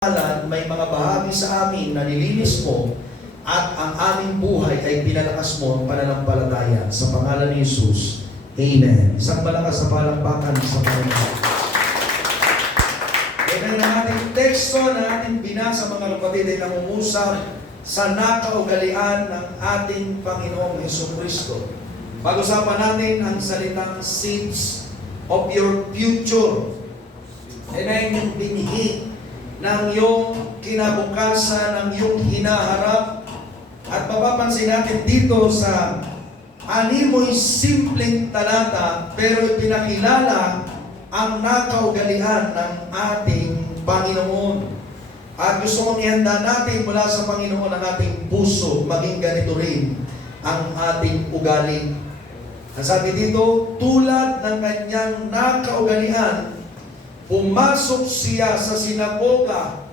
may mga bahagi sa amin na nilinis mo at ang aming buhay ay pinalakas mo ang pananampalataya sa pangalan ni Jesus. Amen. Isang malakas na palakpakan sa Panginoon. Amen. Ang ating teksto na ating binasa, mga kapatid, ay nangungusap sa nakaugalian ng ating Panginoong Jesucristo. Pag-usapan natin ang salitang seeds of your future. Amen. Yung binhi ng iyong kinabukasan, ng iyong hinaharap. At mapapansin natin dito sa animoy simpleng talata, pero ipinakilala ang nakaugalian ng ating Panginoon. At gusto kong ihanda natin mula sa Panginoon ang ating puso, maging ganito rin ang ating ugali. Ang sabi dito, tulad ng kanyang nakaugalian, pumasok siya sa sinagoga,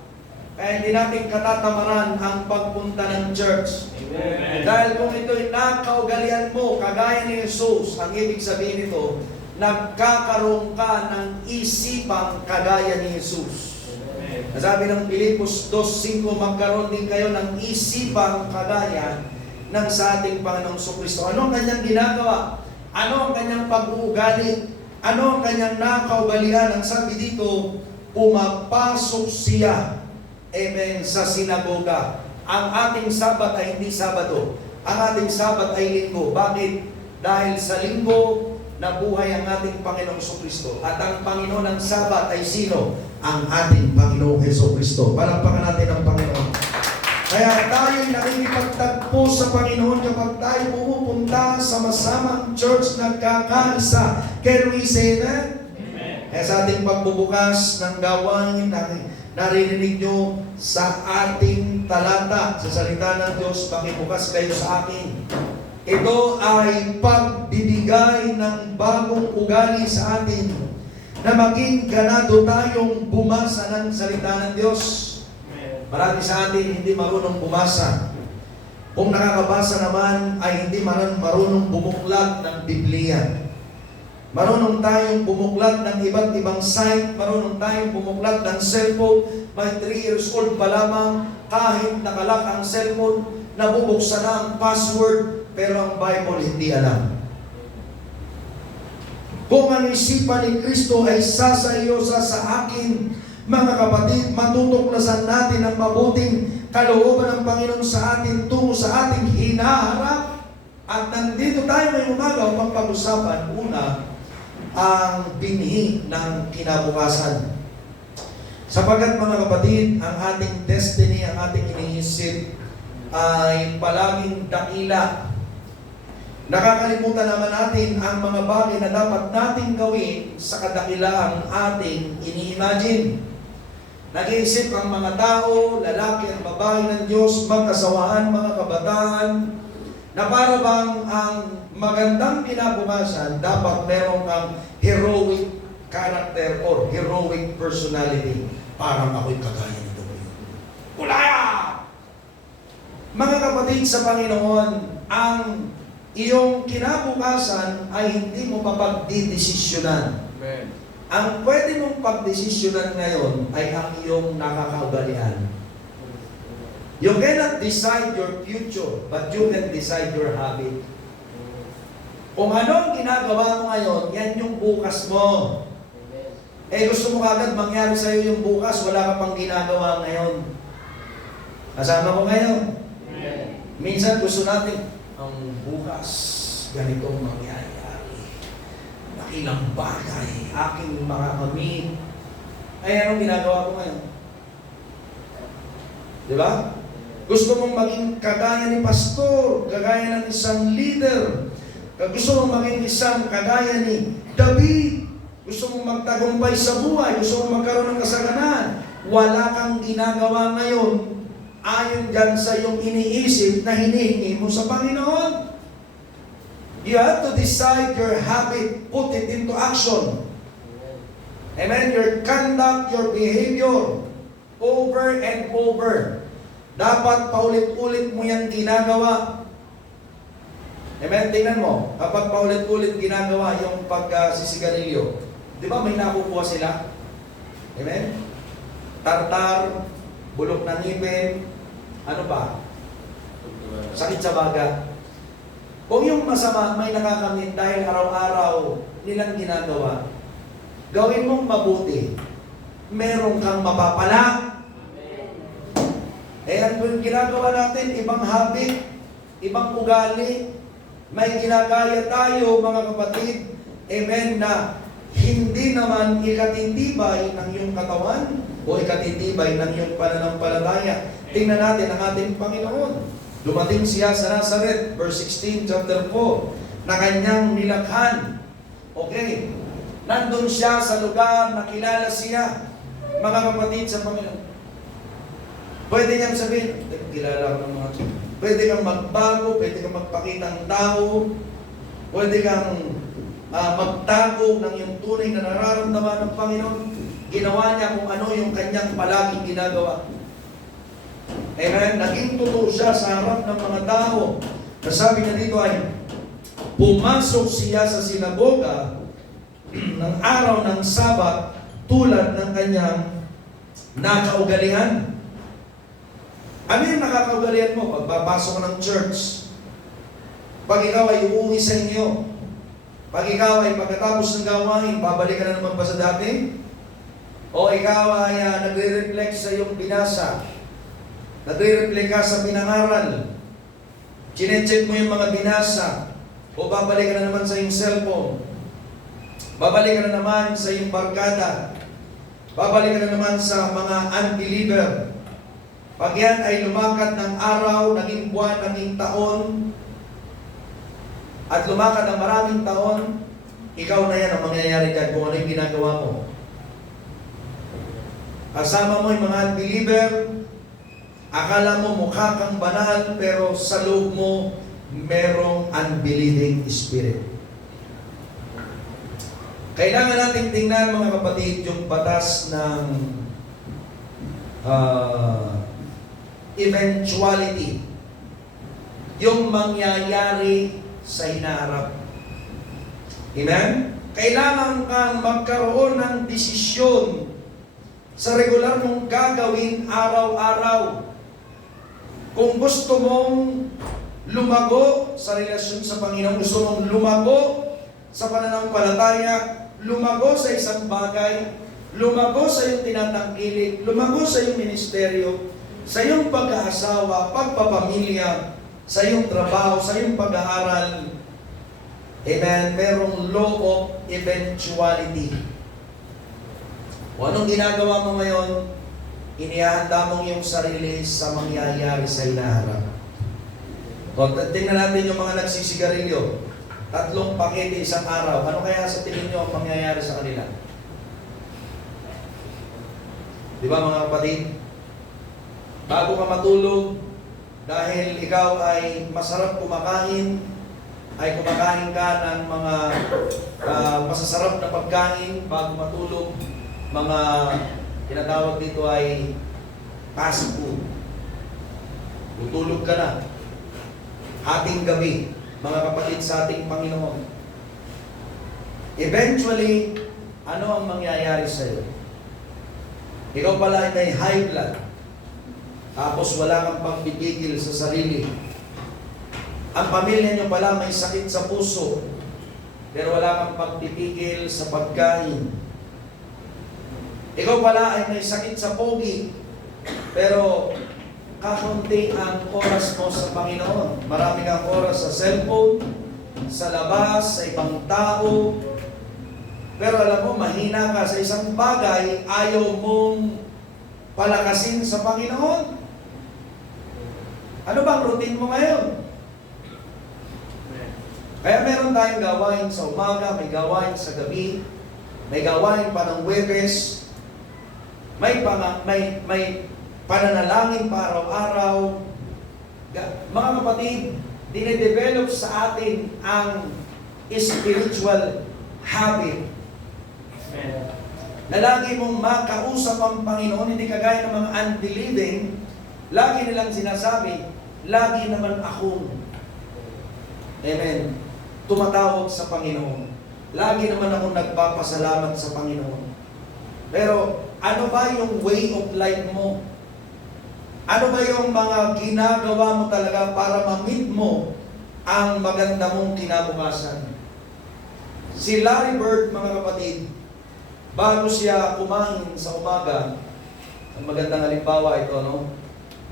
kaya hindi natin katatamaran ang pagpunta ng church. Amen. Dahil kung ito'y nakaugalian mo, kagaya ni Jesus, ang ibig sabihin nito, nagkakaroon ka ng isipang kagaya ni Jesus. Amen. Sabi ng Pilipos 2:5, magkaroon din kayo ng isipang kagaya ng sa ating Panginoong Jesucristo. Ano ang kanyang ginagawa? Ano ang kanyang pag-uugali? Ano ang kanyang nakaugalian? Ang sabi dito, pumapasok siya, amen, sa sinagoga. Ang ating Sabat ay hindi Sabado. Ang ating Sabat ay Linggo. Bakit? Dahil sa Linggo, nabuhay ang ating Panginoong Jesucristo. At ang Panginoon ng Sabat ay sino? Ang ating Panginoong Jesucristo. Palakpakan natin ang Panginoon. Kaya tayo'y nakikipagtagpo sa Panginoon kapag tayo pumupunta sa masamang church nagkakaisa. Can we say that? Amen. Kaya sa ating pagbubukas ng gawain, naririnig nyo sa ating talata, sa salita ng Diyos, pakibukas kayo sa akin. Ito ay pagbibigay ng bagong ugali sa atin na maging ganado tayong bumasa ng salita ng Diyos. Marami sa atin hindi marunong bumasa. Kung nakakabasa naman ay hindi marunong bumuklat ng Biblia. Marunong tayong bumuklat ng iba't ibang site, marunong tayong bumuklat ng cellphone. May 3 years old pa lamang, kahit nakalak ang cellphone, nabubuksan na ang password, pero ang Bible hindi alam. Kung ang isipan ni Kristo ay sasayosa sa akin, mga kapatid, matutuklasan natin ang mabuting kalooban ng Panginoon sa atin tungo sa ating hinaharap. At nandito tayo ngayong umaga upang pag-usapan, una, ang binhi ng kinabukasan. Sapagat mga kapatid, ang ating destiny, ang ating iniisip ay palaging dakila. Nakakalimutan naman natin ang mga bagay na dapat nating gawin sa kadakilaang ating ini-imagine. Nag-iisip ang mga tao, lalaki at babae ng Diyos, magkasawaan, mga kabataan, na para bang ang magandang kinabukasan, dapat meron kang heroic character or heroic personality. Parang ako'y kagaya nito. Kulaya! Mga kapatid sa Panginoon, ang iyong kinabukasan ay hindi mo mapagdidesisyonan. Amen. Ang pwede mong pagdesisyonan ngayon ay ang iyong nakakaugalian. You cannot decide your future, but you can decide your habit. Kung ano ang ginagawa mo ngayon, yan yung bukas mo. Gusto mo agad mangyari sa iyo yung bukas, wala ka pang ginagawa ngayon. Kasama ko ngayon. Minsan gusto natin, ang bukas, ganitong mangyari. Ilang bagay, aking makakamit. Ay, anong ginagawa ko ngayon? Di ba? Gusto mong maging kagaya ni pastor, kagaya ng isang leader. Gusto mong maging isang kagaya ni David. Gusto mong magtagumpay sa buhay. Gusto mong magkaroon ng kasaganan. Wala kang ginagawa ngayon ayon dyan sa iyong iniisip na hinihingi mo sa Panginoon. You have to decide your habit, put it into action. Amen? Your conduct, your behavior, over and over. Dapat paulit-ulit mo yan ginagawa. Amen? Tingnan mo, kapag paulit-ulit ginagawa yung pagsisigarilyo, di ba may nakukuha sila? Amen? Tartar, bulok ng ngipin, ano ba? Sakit sa baga. Kung yung masama may nakakamit dahil araw-araw nilang ginagawa, gawin mong mabuti. Meron kang mapapala. Eh, ano yung ginagawa natin? Ibang habit, ibang ugali. May ginagaya tayo, mga kapatid, amen, na hindi naman ikatitibay ng iyong katawan o ikatitibay ng iyong pananampalataya. Tingnan natin ang ating Panginoon. Dumating siya sa Nazareth, verse 16, chapter 4, na kanyang nilakhan. Okay. Nandun siya sa lugar na kilala siya, mga kapatid sa Panginoon. Pwede niyang sabihin, kilala ko ng mga ito. Pwede kang magbago, pwede kang magpakitang tao, pwede kang magtago ng iyong tunay na nararamdaman ng Panginoon. Ginawa niya kung ano yung kanyang palaging ginagawa. Amen? Naging totoo siya sa harap ng mga tao. Nasabi niya dito ay, pumasok siya sa sinagoga ng araw ng Sabat tulad ng kanyang nakaugalian. Ano yung nakakaugalian mo? Pagpapasok ng church. Pag ikaw ay uuwi sa inyo. Pag ikaw ay pagkatapos ng gawain, babalik ka na naman ba sa dati? O ikaw ay nagre-reflect sa iyong binasa. Nagre-reflect ka sa pinangaral. Chine-check mo yung mga binasa. O babalik ka na naman sa iyong cellphone. Babalik ka na naman sa iyong barkada. Babalik ka na naman sa mga unbeliever. Pag yan ay lumakad ng araw, naging buwan, naging taon, at lumakad ng maraming taon, ikaw na yan ang mangyayari dyan kung ano yung ginagawa mo. Kasama mo yung mga unbeliever, akala mo mukha kang banal, pero sa loob mo, merong unbelieving spirit. Kailangan natin tingnan, mga kapatid, yung batas ng eventuality. Yung mangyayari sa hinaharap. Amen? Kailangan kang magkaroon ng desisyon sa regular mong gagawin araw-araw. Kung gusto mong lumago sa relasyon sa Panginoon, gusto mong lumago sa pananampalataya, lumago sa isang bagay, lumago sa iyong tinatangkilik, lumago sa iyong ministeryo, sa iyong pag-aasawa, pagpapamilya, sa iyong trabaho, sa iyong pag-aaral. Amen? Merong law of eventuality. O anong ginagawa mo ngayon? Inihanda mong iyong sarili sa mangyayari sa hinaharap. O tingnan natin yung mga nagsisigarilyo. 3 pakete isang araw. Ano kaya sa tingin nyo ang mangyayari sa kanila? Di ba mga kapatid? Bago ka matulog, dahil ikaw ay masarap kumakain, ay kumakain ka ng mga masasarap na pagkain bago matulog, mga tinatawag dito ay fast food. Tutulog ka na. Ating gabi, mga kapatid sa ating Panginoon. Eventually, ano ang mangyayari sa iyo? Ikaw pala ay may high blood. Tapos wala kang pagpipigil sa sarili. Ang pamilya niyo pala may sakit sa puso, pero wala kang pagpipigil sa pagkain. Ikaw pala ay may sakit sa pogi, pero kakunti ang oras mo sa Panginoon. Marami kang oras sa cellphone, sa labas, sa ibang tao. Pero alam mo, mahina ka sa isang bagay, ayaw mong palakasin sa Panginoon. Ano bang routine mo ngayon? Kaya meron tayong gawain sa umaga, may gawain sa gabi, may gawain pa ng Huwebes, may pananalangin pa araw-araw. Mga kapatid, dine-develop sa atin ang spiritual habit. Na lagi mong makausap ang Panginoon, hindi kagaya ng mga unbelieving, lagi nilang sinasabi, lagi naman akong, amen, tumatawag sa Panginoon. Lagi naman akong nagpapasalamat sa Panginoon. Pero ano ba yung way of life mo? Ano ba yung mga ginagawa mo talaga para ma-meet mo ang maganda mong kinabukasan? Si Larry Bird, mga kapatid, bago siya kumain sa umaga, ang magandang halimbawa ito, no?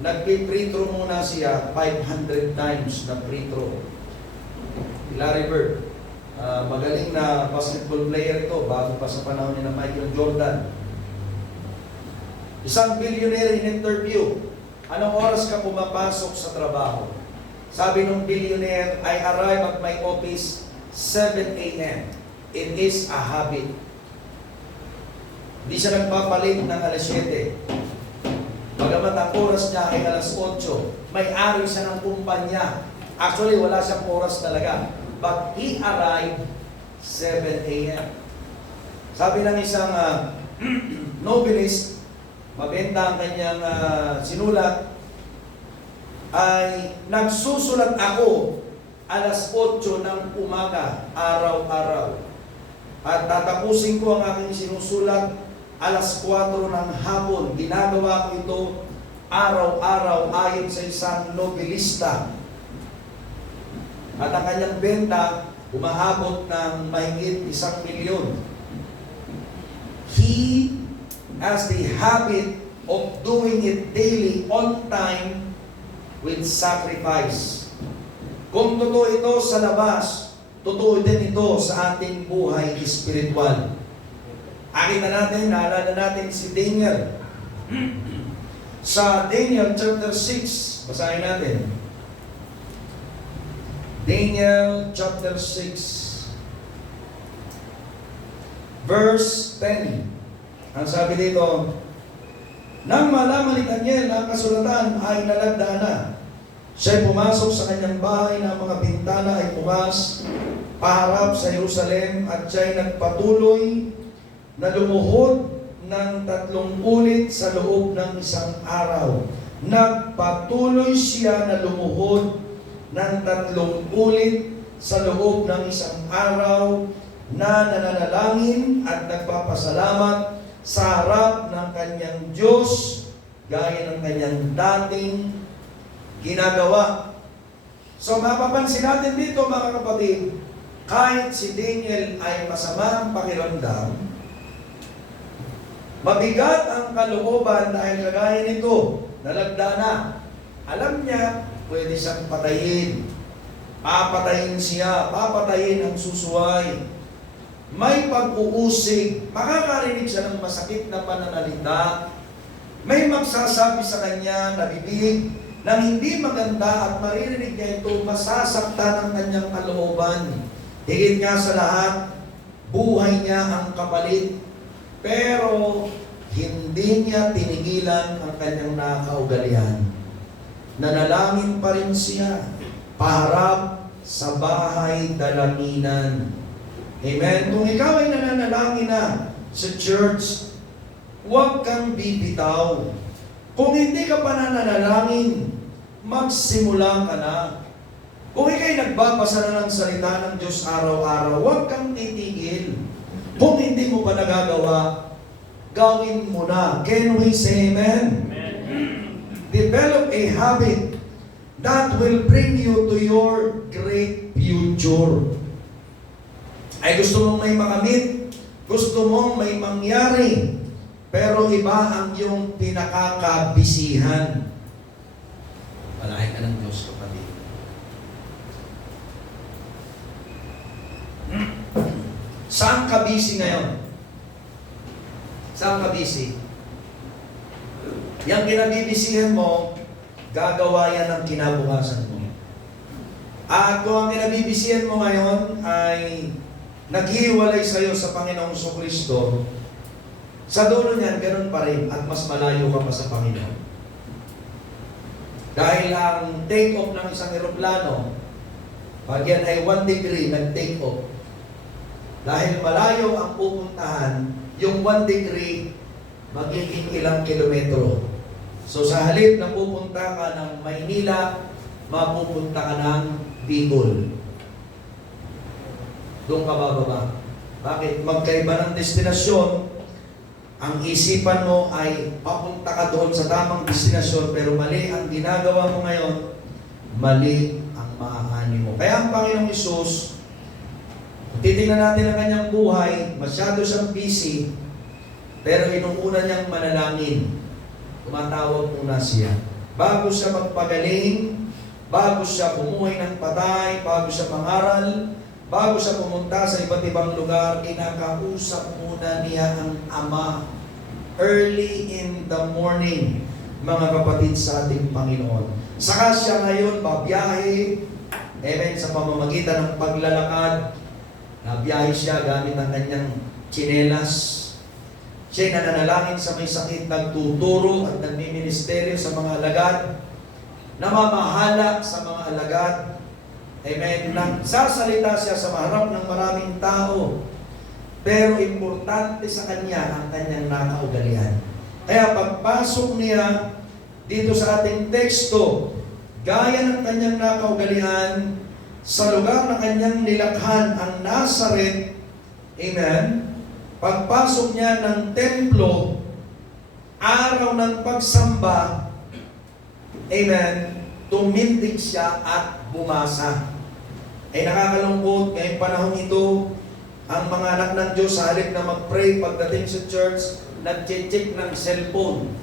Nagpi-free throw muna siya 500 times na free throw. Larry Bird, magaling na basketball player ito, bago pa sa panahon ni na Michael Jordan. Isang billionaire in interview, anong oras ka pumapasok sa trabaho? Sabi ng billionaire, I arrive at my office 7 a.m. It is a habit. Hindi siya nagpapalit ng alas 7. Bagamat ang oras niya ay alas 8, may-ari siya ng kumpanya. Actually, wala siyang oras talaga. But he arrived 7 a.m. Sabi ng isang novelist, mabenta ang kanyang sinulat, ay nagsusulat ako alas 8 ng umaga, araw-araw. At tatapusin ko ang aking sinusulat alas 4 ng hapon. Ginagawa ko ito araw-araw ayon sa isang novelista. At ang kanyang benta, umaabot ng mahigit 1 milyon. He has the habit of doing it daily, on time, with sacrifice. Kung totoo ito sa labas, totoo din ito sa ating buhay espiritual. Akita natin, naalala natin si Daniel. Sa Daniel chapter 6, basahin natin. Daniel chapter 6, verse 10. Ang sabi dito, nang malaman ni Daniel ang kasulatan ay nalagdaan na, siya'y pumasok sa kanyang bahay na ang mga bintana ay bukas, paharap sa Jerusalem, at siya'y nagpatuloy na lumuhod ng 3 ulit sa loob ng 1 araw. Nagpatuloy siya na lumuhod ng 3 ulit sa loob ng 1 araw na nananalangin at nagpapasalamat sa harap ng kanyang Diyos gaya ng kanyang dating ginagawa. So mapapansin natin dito, mga kapatid, kahit si Daniel ay masama ang pakiramdam, mabigat ang kalooban dahil kagaya nito, nalagda na. Alam niya, pwede siyang patayin. Papatayin siya, papatayin ang susuway. May pag-uusig, makakarinig siya ng masakit na pananalita. May magsasabi sa kanya na bibig na hindi maganda at maririnig niya ito, masasaktan ang kanyang kalooban. Higit nga sa lahat, buhay niya ang kapalit. Pero hindi niya tinigilan ang kanyang nakaugalian. Nanalangin pa rin siya, paharap sa bahay dalanginan. Amen? Kung ikaw ay nananalangin na sa church, huwag kang bibitaw. Kung hindi ka pa nananalangin, magsimula ka na. Kung ikaw'y nagbabasa na ng salita ng Diyos araw-araw, huwag kang titigil. Kung hindi mo pa nagagawa, gawin mo na. Can we say amen? Develop a habit that will bring you to your great future. Ay gusto mong may makamit, gusto mong may mangyari, pero iba ang iyong pinakakabisihan. Malahay ka ng Diyos, kapatid. Saan ka busy ngayon? Saan ka busy? Yang kinabibisihan mo, gagawa yan ng kinabukasan mo. At kung ang kinabibisihan mo ngayon ay naghiwalay sa iyo sa Panginoong Jesucristo, sa dulo niyan, ganun pa rin at mas malayo ka pa sa Panginoon. Dahil ang take-off ng isang eroplano, pag yan ay 1 degree, nag-take off. Dahil malayo ang pupuntahan, yung 1 degree, magiging ilang kilometro. So sa halip na pupunta ka ng Maynila, mapupunta ka ng Bicol. Doon ka bababa. Bakit? Magkaiba ng destinasyon, Ang isipan mo ay papunta ka doon sa tamang destinasyon, pero mali ang ginagawa mo ngayon, mali ang maaani mo. Kaya ang Panginoong Hesus, titingnan natin ang kanyang buhay, masyado siyang busy, pero inuuna niyang manalangin. Tumatawag muna siya. Bago siya magpagaling, bago siya bumuhay ng patay, bago siya mangaral, bago siya pumunta sa iba't ibang lugar, kinakausap muna niya ang Ama. Early in the morning, mga kapatid sa ating Panginoon. Saka siya ngayon babiyahe, amen, sa pamamagitan ng paglalakad. Nabiyahe siya gamit ang kanyang tsinelas. Siya'y nananalangin sa may sakit, nagtuturo at nagmiministeryo sa mga alagad, namamahala sa mga alagad. Amen. Nagsasalita siya sa harap ng maraming tao, pero importante sa kanya ang kanyang nakaugalian. Kaya pagpasok niya dito sa ating teksto, gaya ng kanyang nakaugalian, sa lugar na kanyang nilakhan ang Nazaret, amen, pagpasok niya ng templo, araw ng pagsamba, amen, tumindig siya at bumasa. Ay nakakalungkot ngayong panahon ito, ang mga anak ng Diyos sa halip na mag-pray pagdating sa church, nag-check ng cellphone,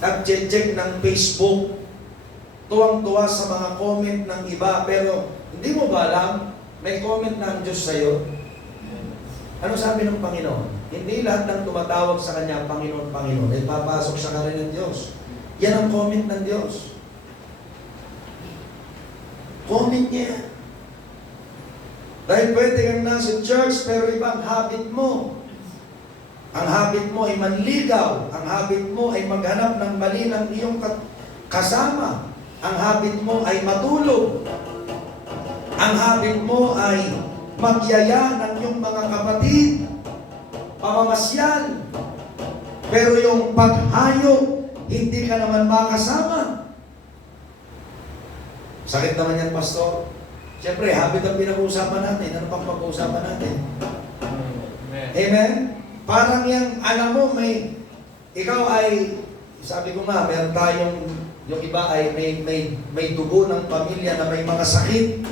nag-check ng Facebook, tuwang-tuwa sa mga comment ng iba, pero hindi mo ba alam, may comment ng Diyos sa'yo? Ano sabi ng Panginoon? Hindi lahat ng tumatawag sa Kanya, Panginoon, Panginoon, ay papasok sa karin ng Diyos. Yan ang comment ng Diyos. Comment niya. Dahil pwede kang nasa church, pero ibang habit mo. Ang habit mo ay manligaw. Ang habit mo ay maghanap ng mali ng iyong kasama. Ang habit mo ay matulog. Ang habit mo ay magyaya ng iyong mga kapatid, pamamasyal. Pero yung paghayo, hindi ka naman makasama. Sakit naman yan, Pastor. Siyempre, habit ang pinag-uusapan natin. Ano pang pag-uusapan natin? Amen? Parang yan, alam mo, ikaw ay, sabi ko nga, meron tayong, yung iba ay may dugo ng pamilya na may mga sakit.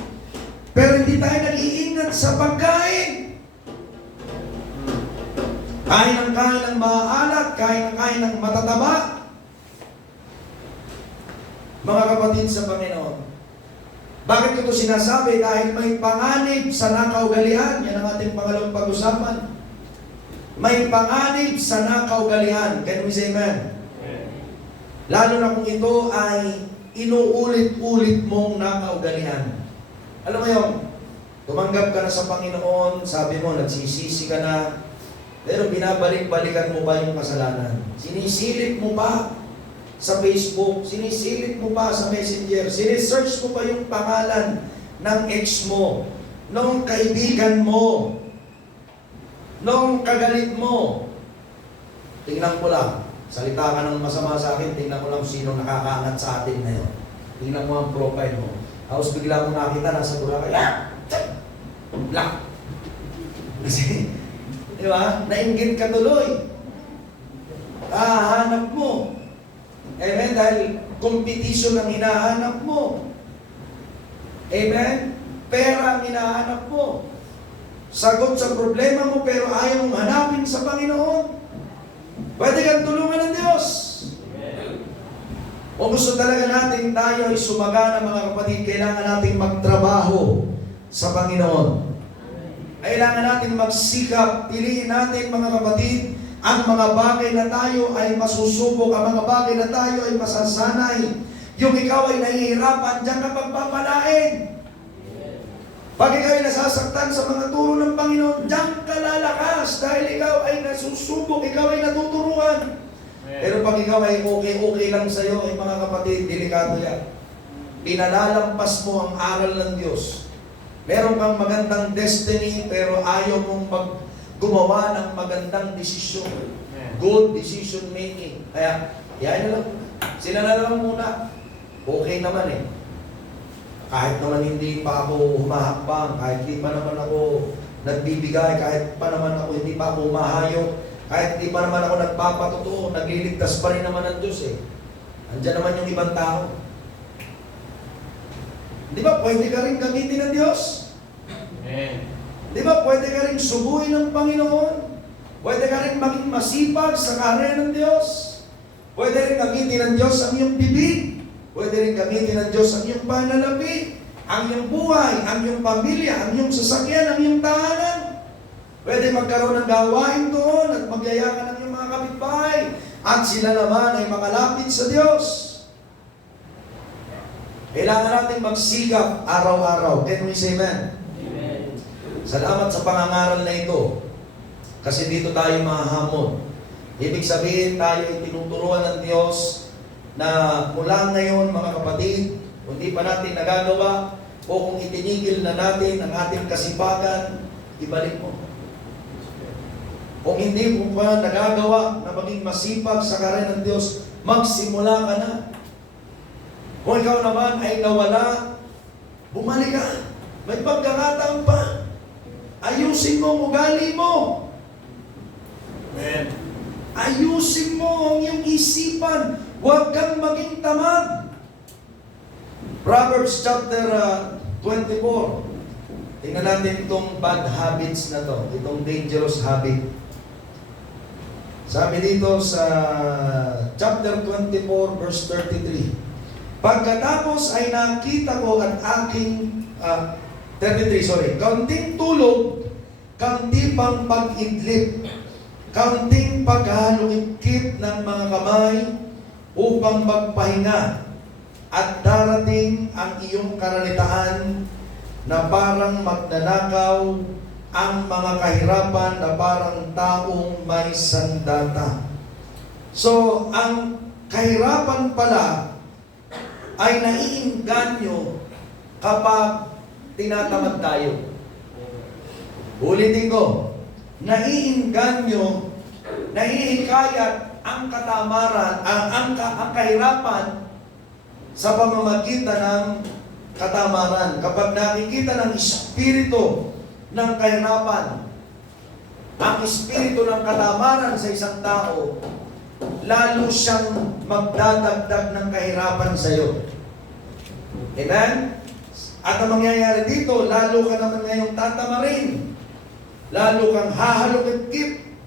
Pero hindi tayo nag-iingat sa pagkain. Kain ng maaalat, kain ng matataba. Mga kapatid sa Panginoon, bakit ko ito sinasabi? Dahil may panganib sa nakaugalian. Yan ang ating pangalawang pag-usapan. May panganib sa nakaugalian. Can we say amen? Lalo na kung ito ay inuulit-ulit mong nakaugalian. Alam mo yun, tumanggap ka na sa Panginoon, sabi mo, nagsisisi ka na, pero binabalik-balikan mo pa yung kasalanan. Sinisilip mo pa sa Facebook, sinisilip mo pa sa Messenger, sinisearch mo pa yung pangalan ng ex mo, ng kaibigan mo, ng kagalit mo. Tingnan ko lang, salita ka ng masama sa akin, tingnan ko lang sino nakakaangat sa atin ngayon. Tingnan mo ang profile mo. Tapos bigla mo nakita, nasa Boracay, black. Kasi, di ba? Nainggit ka tuloy. Hahanap mo. Amen? Dahil competition ang hinahanap mo. Amen? Pera ang hinahanap mo. Sagot sa problema mo, pero ayaw mong hanapin sa Panginoon. Pwede kang tulungan ng Diyos. O gusto talaga natin tayo ay sumagana, mga kapatid, kailangan natin magtrabaho sa Panginoon. Kailangan natin magsikap, piliin natin, mga kapatid, ang mga bagay na tayo ay masusubok, ang mga bagay na tayo ay masasanay. Yung ikaw ay nahihirapan, diyan ka pagpapalain. Pag ikaw ay nasasaktan sa mga turo ng Panginoon, diyan ka lalakas dahil ikaw ay nasusubok, ikaw ay natuturuan. Pero pag ikaw ay okay lang sa'yo, ay mga kapatid, delikado yan. Pinalalampas mo ang aral ng Diyos. Meron kang magandang destiny, pero ayaw mong gumawa ng magandang desisyon. Good decision making. Kaya, yan na lang. Sila na lang muna. Okay naman eh. Kahit naman hindi pa ako humahakbang, kahit hindi pa naman ako nagbibigay, kahit pa naman ako hindi pa ako humahayok, Kahit hindi pa naman ako nagpapatotoo, nagliligtas pa rin naman ang Diyos eh. Andiyan naman yung ibang tao. Di ba pwede ka rin gamitin ng Diyos? Amen. Di ba pwede ka rin subuhin ng Panginoon? Pwede ka rin maging masipag sa karya ng Diyos? Pwede rin gamitin ng Diyos ang iyong bibig? Pwede rin gamitin ng Diyos ang iyong pananalapi, ang iyong buhay, ang iyong pamilya, ang iyong sasakyan, ang iyong tahanan? Pwede magkaroon ng gawain doon at magyayakan ng iyong mga kapitbahay at sila naman ay makalapit sa Diyos. Kailangan natin magsigap araw-araw. Can we say amen? Amen. Salamat sa pangangaral na ito. Kasi dito tayo mahahamon. Ibig sabihin tayo ay tinuturuan ng Diyos na mula ngayon mga kapatid, kung di pa natin nagagawa o kung itinigil na natin ang ating kasipagan, ibalik mo. Kung hindi mo pa nagagawa na maging masipag sa karya ng Diyos, magsimula ka na. Kung ikaw naman ay nawala, bumalik ka. May pagkakataon pa. Ayusin mo ang ugali mo. Amen. Ayusin mo ang iyong isipan. Huwag kang maging tamad. Proverbs chapter 24. Tingnan natin itong bad habits na to. Itong dangerous habit. Sabi dito sa chapter 24 verse 33. Pagkatapos ay nakita ko ang aking 33, kaunting tulog, kaunti pang pag-idlip, kaunting paghalukit ng mga kamay upang magpahinga, at darating ang iyong karanitaan na parang magnanakaw, ang mga kahirapan na parang taong may sandata. So, ang kahirapan pala ay naiinganyo kapag tinatamad tayo. Ulitin ko, naiinganyo, nahihikayat ang katamaran, ang kahirapan sa pamamagitan ng katamaran. Kapag nakikita ng espiritu ng kahirapan, ang espiritu ng katamaran sa isang tao, lalo siyang magdadagdag ng kahirapan sa iyo. Amen? At ang mangyayari dito, lalo ka naman ngayong tatamarin, lalo kang hahalukit-kip,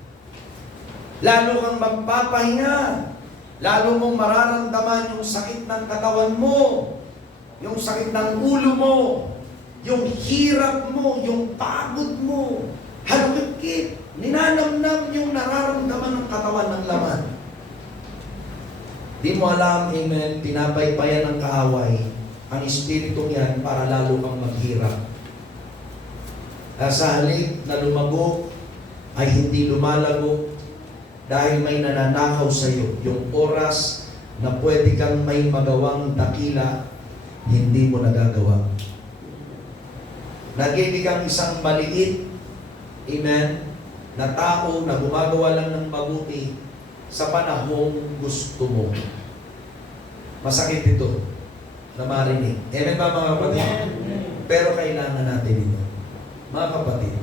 lalo kang magpapahinga, lalo mong mararamdaman yung sakit ng katawan mo, yung sakit ng ulo mo, yung hirap mo, yung pagod mo, halukit-kip, ninanamnam yung nararamdaman ng katawan ng laman. Di mo alam, amen, pinapaypayan ng kaaway ang espiritong yan para lalo kang maghirap. Sa halip na lumago ay hindi lumalago dahil may nananakaw sa iyo. Yung oras na pwede kang may magawang dakila, hindi mo nagagawa. Nagiging kang isang maliit, amen, na tao na gumagawa lang ng mabuti sa panahong gusto mo. Masakit ito na marinig. Amen ba mga kapatid? Pero kailangan natin ito. Mga kapatid,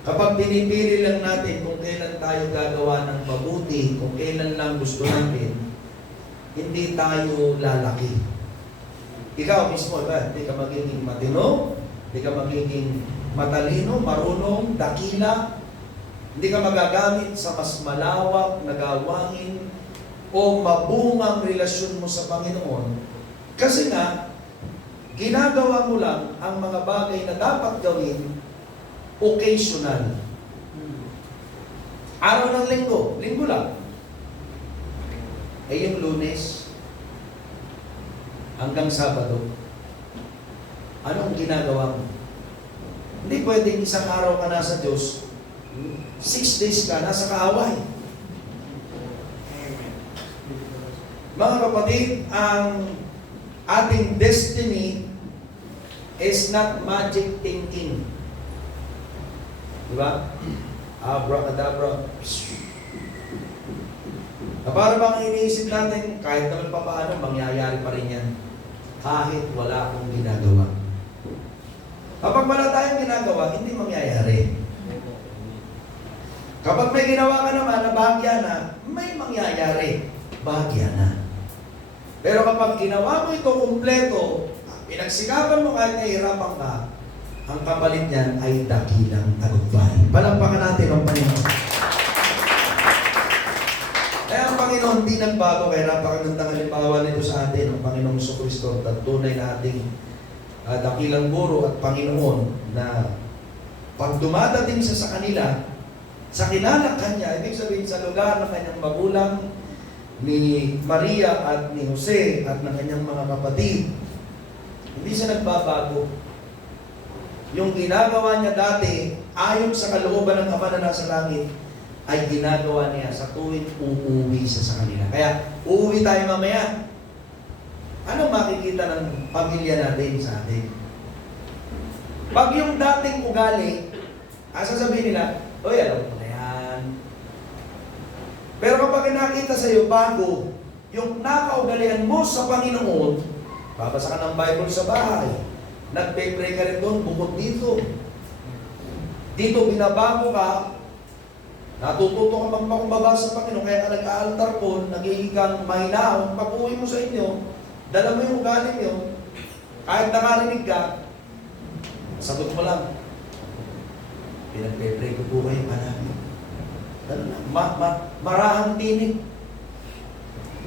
kapag pinipili lang natin kung kailan tayo gagawa ng mabuti, kung kailan lang gusto natin, hindi tayo lalaki. Ikaw mismo, hindi ka magiging matino, hindi ka magiging matalino, marunong, dakila, hindi ka magagamit sa mas malawak na gawain o mabungang relasyon mo sa Panginoon. Kasi nga, ginagawa mo lang ang mga bagay na dapat gawin occasional. Araw ng linggo, linggo lang. Eh yung Lunes hanggang Sabado, anong ginagawa mo? Hindi pwedeng isang araw ka nasa Diyos, 6 days ka nasa kaaway. Mga kapatid, ang ating destiny is not magic thinking. Diba? Abracadabra. Para bang iniisip natin, kahit naman pa paano, mangyayari pa rin yan. Kahit wala akong ginagawa. Kapag wala tayong ginagawa, hindi mangyayari. Kapag may ginawa ka naman na bahagya na, may mangyayari. Bahagya na. Pero kapag ginawa mo ito kumpleto, pinagsikapan mo kahit nahihirapan ka, ang kapalit niyan ay dakilang tagumpay. Palampakan natin ang Panginoon. Kaya ang Panginoon hindi nagbago, kaya napakagandang halimbawa nito sa atin, ang Panginoong Jesucristo, at tunay na ating dakilang guro at Panginoon na pag dumadating siya sa kanila, sa kinalakhan niya, ibig sabihin sa lugar ng kanyang magulang, ni Maria at ni Jose at ng kanyang mga kapatid, hindi siya nagbabago. Yung ginagawa niya dati, ayon sa kalooban ng Ama na nasa langit, ay ginagawa niya sa tuwing uuwi siya sa kanila. Kaya, uuwi tayo mamaya. Ano makikita ng pamilya natin sa atin? Pag yung dating ugali, sasabihin nila, oy, alam mo na yan. Pero kapag nakita sa iyo bago, yung nakaugalian mo sa Panginoon, babasa ka ng Bible sa bahay, nagpe-pray ka rin doon, bukod dito. Dito binabago ka, natututo ka magpakumbaba sa Panginoon, kaya ka nag-aaltar po, nagiging kang mahinaon, pag-uwi mo sa inyo, dala mo yung ugali nyo, kahit nakarinig ka, sagot mo lang, pinagpe-pray ko po kayo palagi. Marahang tinig.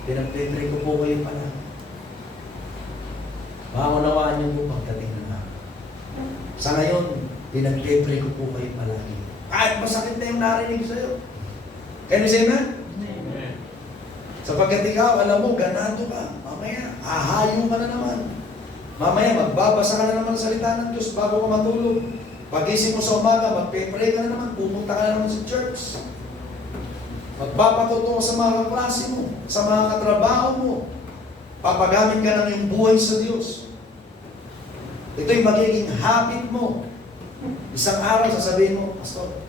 Pinagpe-pray ko po kayo palagi. Maunawaan niyo po pagdating na namin. Sa ngayon, pinagpe-pray ko po kayo palagi. Kahit masakit na yung narinig sa'yo. Can you say amen? Amen. Sapagkat ikaw, alam mo, ganado ka. Mamaya, ahayo ka na naman. Mamaya, magbabasa ka na naman ng salita ng Diyos bago ka matulog. Pag-isip mo sa umaga, magpe-pray ka na naman, pumunta ka na naman sa church. Magpapatuto sa mga kaklase mo, sa mga katrabaho mo. Papagamit ka ng iyong buhay sa Diyos. Ito'y magiging habit mo. Isang araw sasabihin mo, Pastor,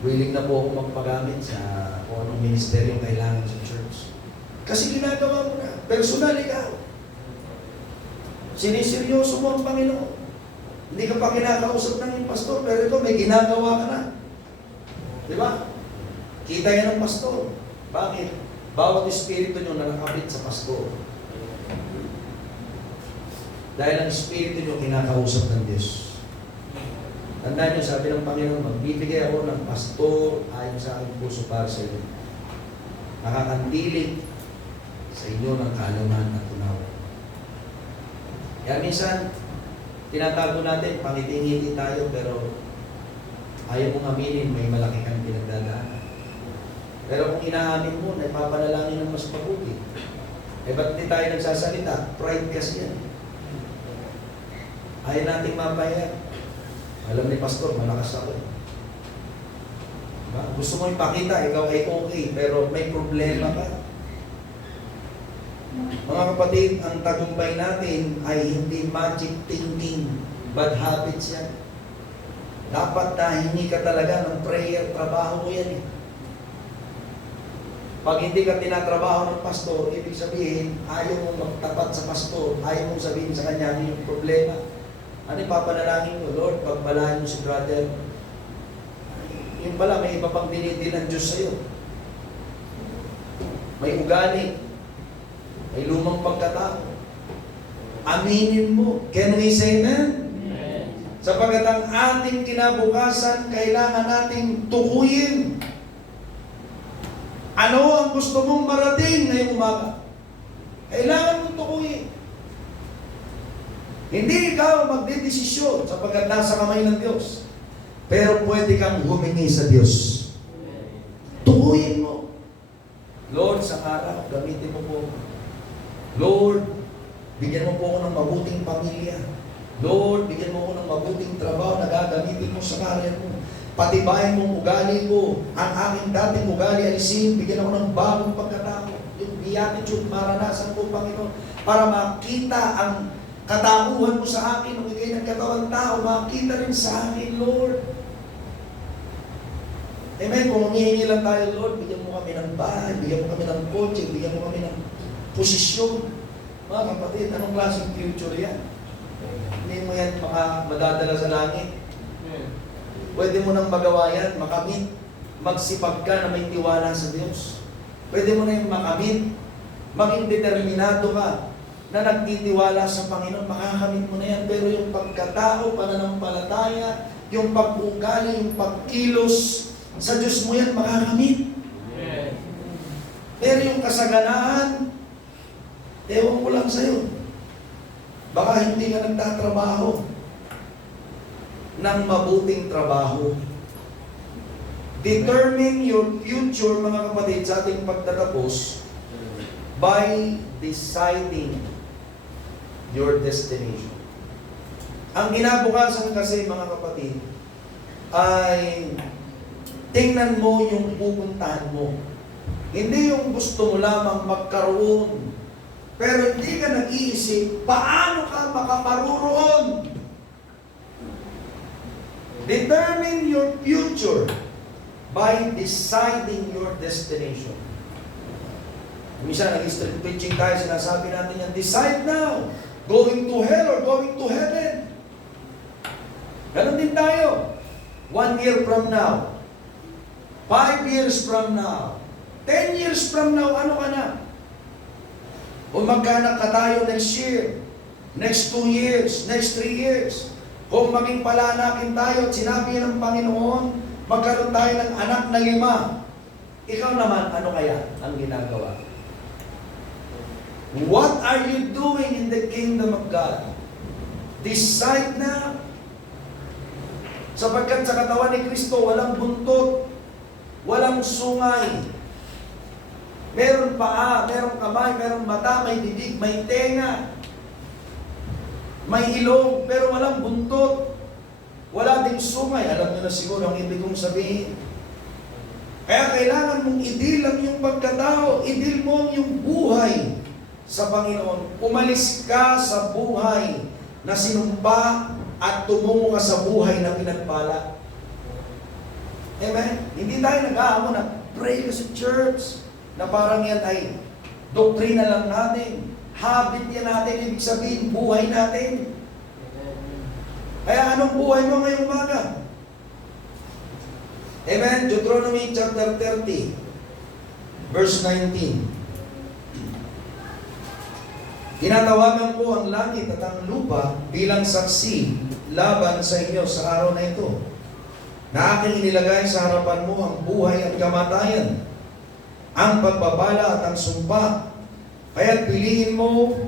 willing na po ako magpagamit sa kung anong ministeryo kailangan sa church. Kasi ginagawa mo na. Personal ikaw. Siniseryoso mo ang Panginoon. Hindi ka pa kinakausap ng yung pastor, pero ito may ginagawa ka na. Di ba? Kita yan ng pastor. Bakit? Bawat espiritu nyo na nakapit sa pastor. Dahil ang espiritu nyo kinakausap ng Diyos. Tandaan nyo, sabi ng Panginoon, magbibigay ako ng pastor ayon sa aking puso para sa inyo. Nakakandilig sa inyo ng kaalaman at tunawan. Kaya minsan, tinatago natin, pangiti-ngiti tayo, pero ayaw mong aminin, may malaki kang pinagdadaanan. Pero kung inaamin mo, naipapanalangin ng mas mabuti. Eh, ba't di tayo nagsasalita? Pride kasi yan. Ayaw nating mapaya. Alam ni Pastor, malakas ako. Diba? Gusto mo ipakita, ikaw ay okay, pero may problema ka. Mga kapatid, ang tagumpay natin ay hindi magic thinking, bad habits yan. Dapat nahingi ka talaga ng prayer, trabaho mo yan eh. Pag hindi ka tinatrabaho ng pastor, ibig sabihin, ayaw mong magtapat sa pastor, ayaw mong sabihin sa kanya yung problema. Ano yung papanalangin mo, Lord, pagpalahan mo si brother? Yung pala, may iba pang dinidin ng Diyos sa'yo. May ugali. May lumang pagkatao. Aminin mo. Can we say amen? Amen. Sapagat ang ating kinabukasan, kailangan nating tukuyin. Ano ang gusto mong marating ngayong umaga? Kailangan mong tukuyin. Hindi ikaw magdedesisyon sapagat nasa kamay ng Diyos. Pero pwede kang humingi sa Diyos. Tukuyin mo. Lord, sa araw, gamitin mo po. Lord, bigyan mo po ako ng mabuting pamilya. Lord, bigyan mo ako ng mabuting trabaho na gagamitin mo sa karya mo. Patibayin mong ugali ko. Ang aking dating ugali alisin, bigyan ako ng bagong pagkatao. Yung beatitude, maranasan ko, Panginoon, para makita ang katauhan mo sa akin, ang ikay ng katawang tao, makita rin sa akin, Lord. Amen. Kung humihingi lang tayo, Lord, bigyan mo kami ng bahay, bigyan mo kami ng kotse, bigyan mo kami ng posisyon. Mga kapatid, anong klaseng future yan? Hindi mo yan madadala sa langit. Pwede mo nang magawa yan, makamit. magsipag ka na may tiwala sa Diyos. Pwede mo na yung makamit. Maging determinado ka na nagtitiwala sa Panginoon, makakamit mo na yan. Pero yung pagkatao, pananampalataya, yung pag-ugali, yung pagkilos, sa Diyos mo yan makakamit. Pero yung kasaganaan, ewan ko lang sa'yo. Baka hindi ka nagtatrabaho ng mabuting trabaho. Determine your future, mga kapatid, sa ating pagtatapos by deciding your destination. Ang kinabukasan kasi, mga kapatid, ay tingnan mo yung pupuntahan mo. Hindi yung gusto mo lamang magkaroon, pero hindi ka nag-iisip, paano ka makaparuroon? Determine your future by deciding your destination. Minsan, nag-street preaching tayo, sinasabi natin yan, decide now, going to hell or going to heaven. Ganon din tayo. 1 year from now, 5 years from now, 10 years from now, ano ka na? O magkaanak ka tayo next year, next 2 years, next 3 years. Kung maging palanakin tayo at sinabi ng Panginoon, magkaroon tayo ng anak na 5. Ikaw naman, ano kaya ang ginagawa? What are you doing in the kingdom of God? Decide na. Sapagkat sa katawan ni Kristo, walang buntot, walang sungay. Meron paa, meron kamay, meron mata, may bibig, may tenga, may ilong, pero walang buntot. Wala ding sungay. Alam niyo na siguro ang ibig kong sabihin. Kaya kailangan mong idil ang iyong pagkatao, idil mo ang iyong buhay sa Panginoon. Umalis ka sa buhay na sinumpa at tumungo ka sa buhay na pinagpala. Amen? Hindi tayo nag-aamo na pray ka sa church na parang yan ay doktrina lang natin. Habit yan natin, ibig sabihin, buhay natin. Kaya anong buhay mo ngayong umaga? Amen? Deuteronomy chapter 30, verse 19. Tinatawagan ko ang langit at ang lupa bilang saksi laban sa inyo sa araw na ito, na aking inilagay sa harapan mo ang buhay at kamatayan, ang pagpapala at ang sumpa. Kaya't piliin mo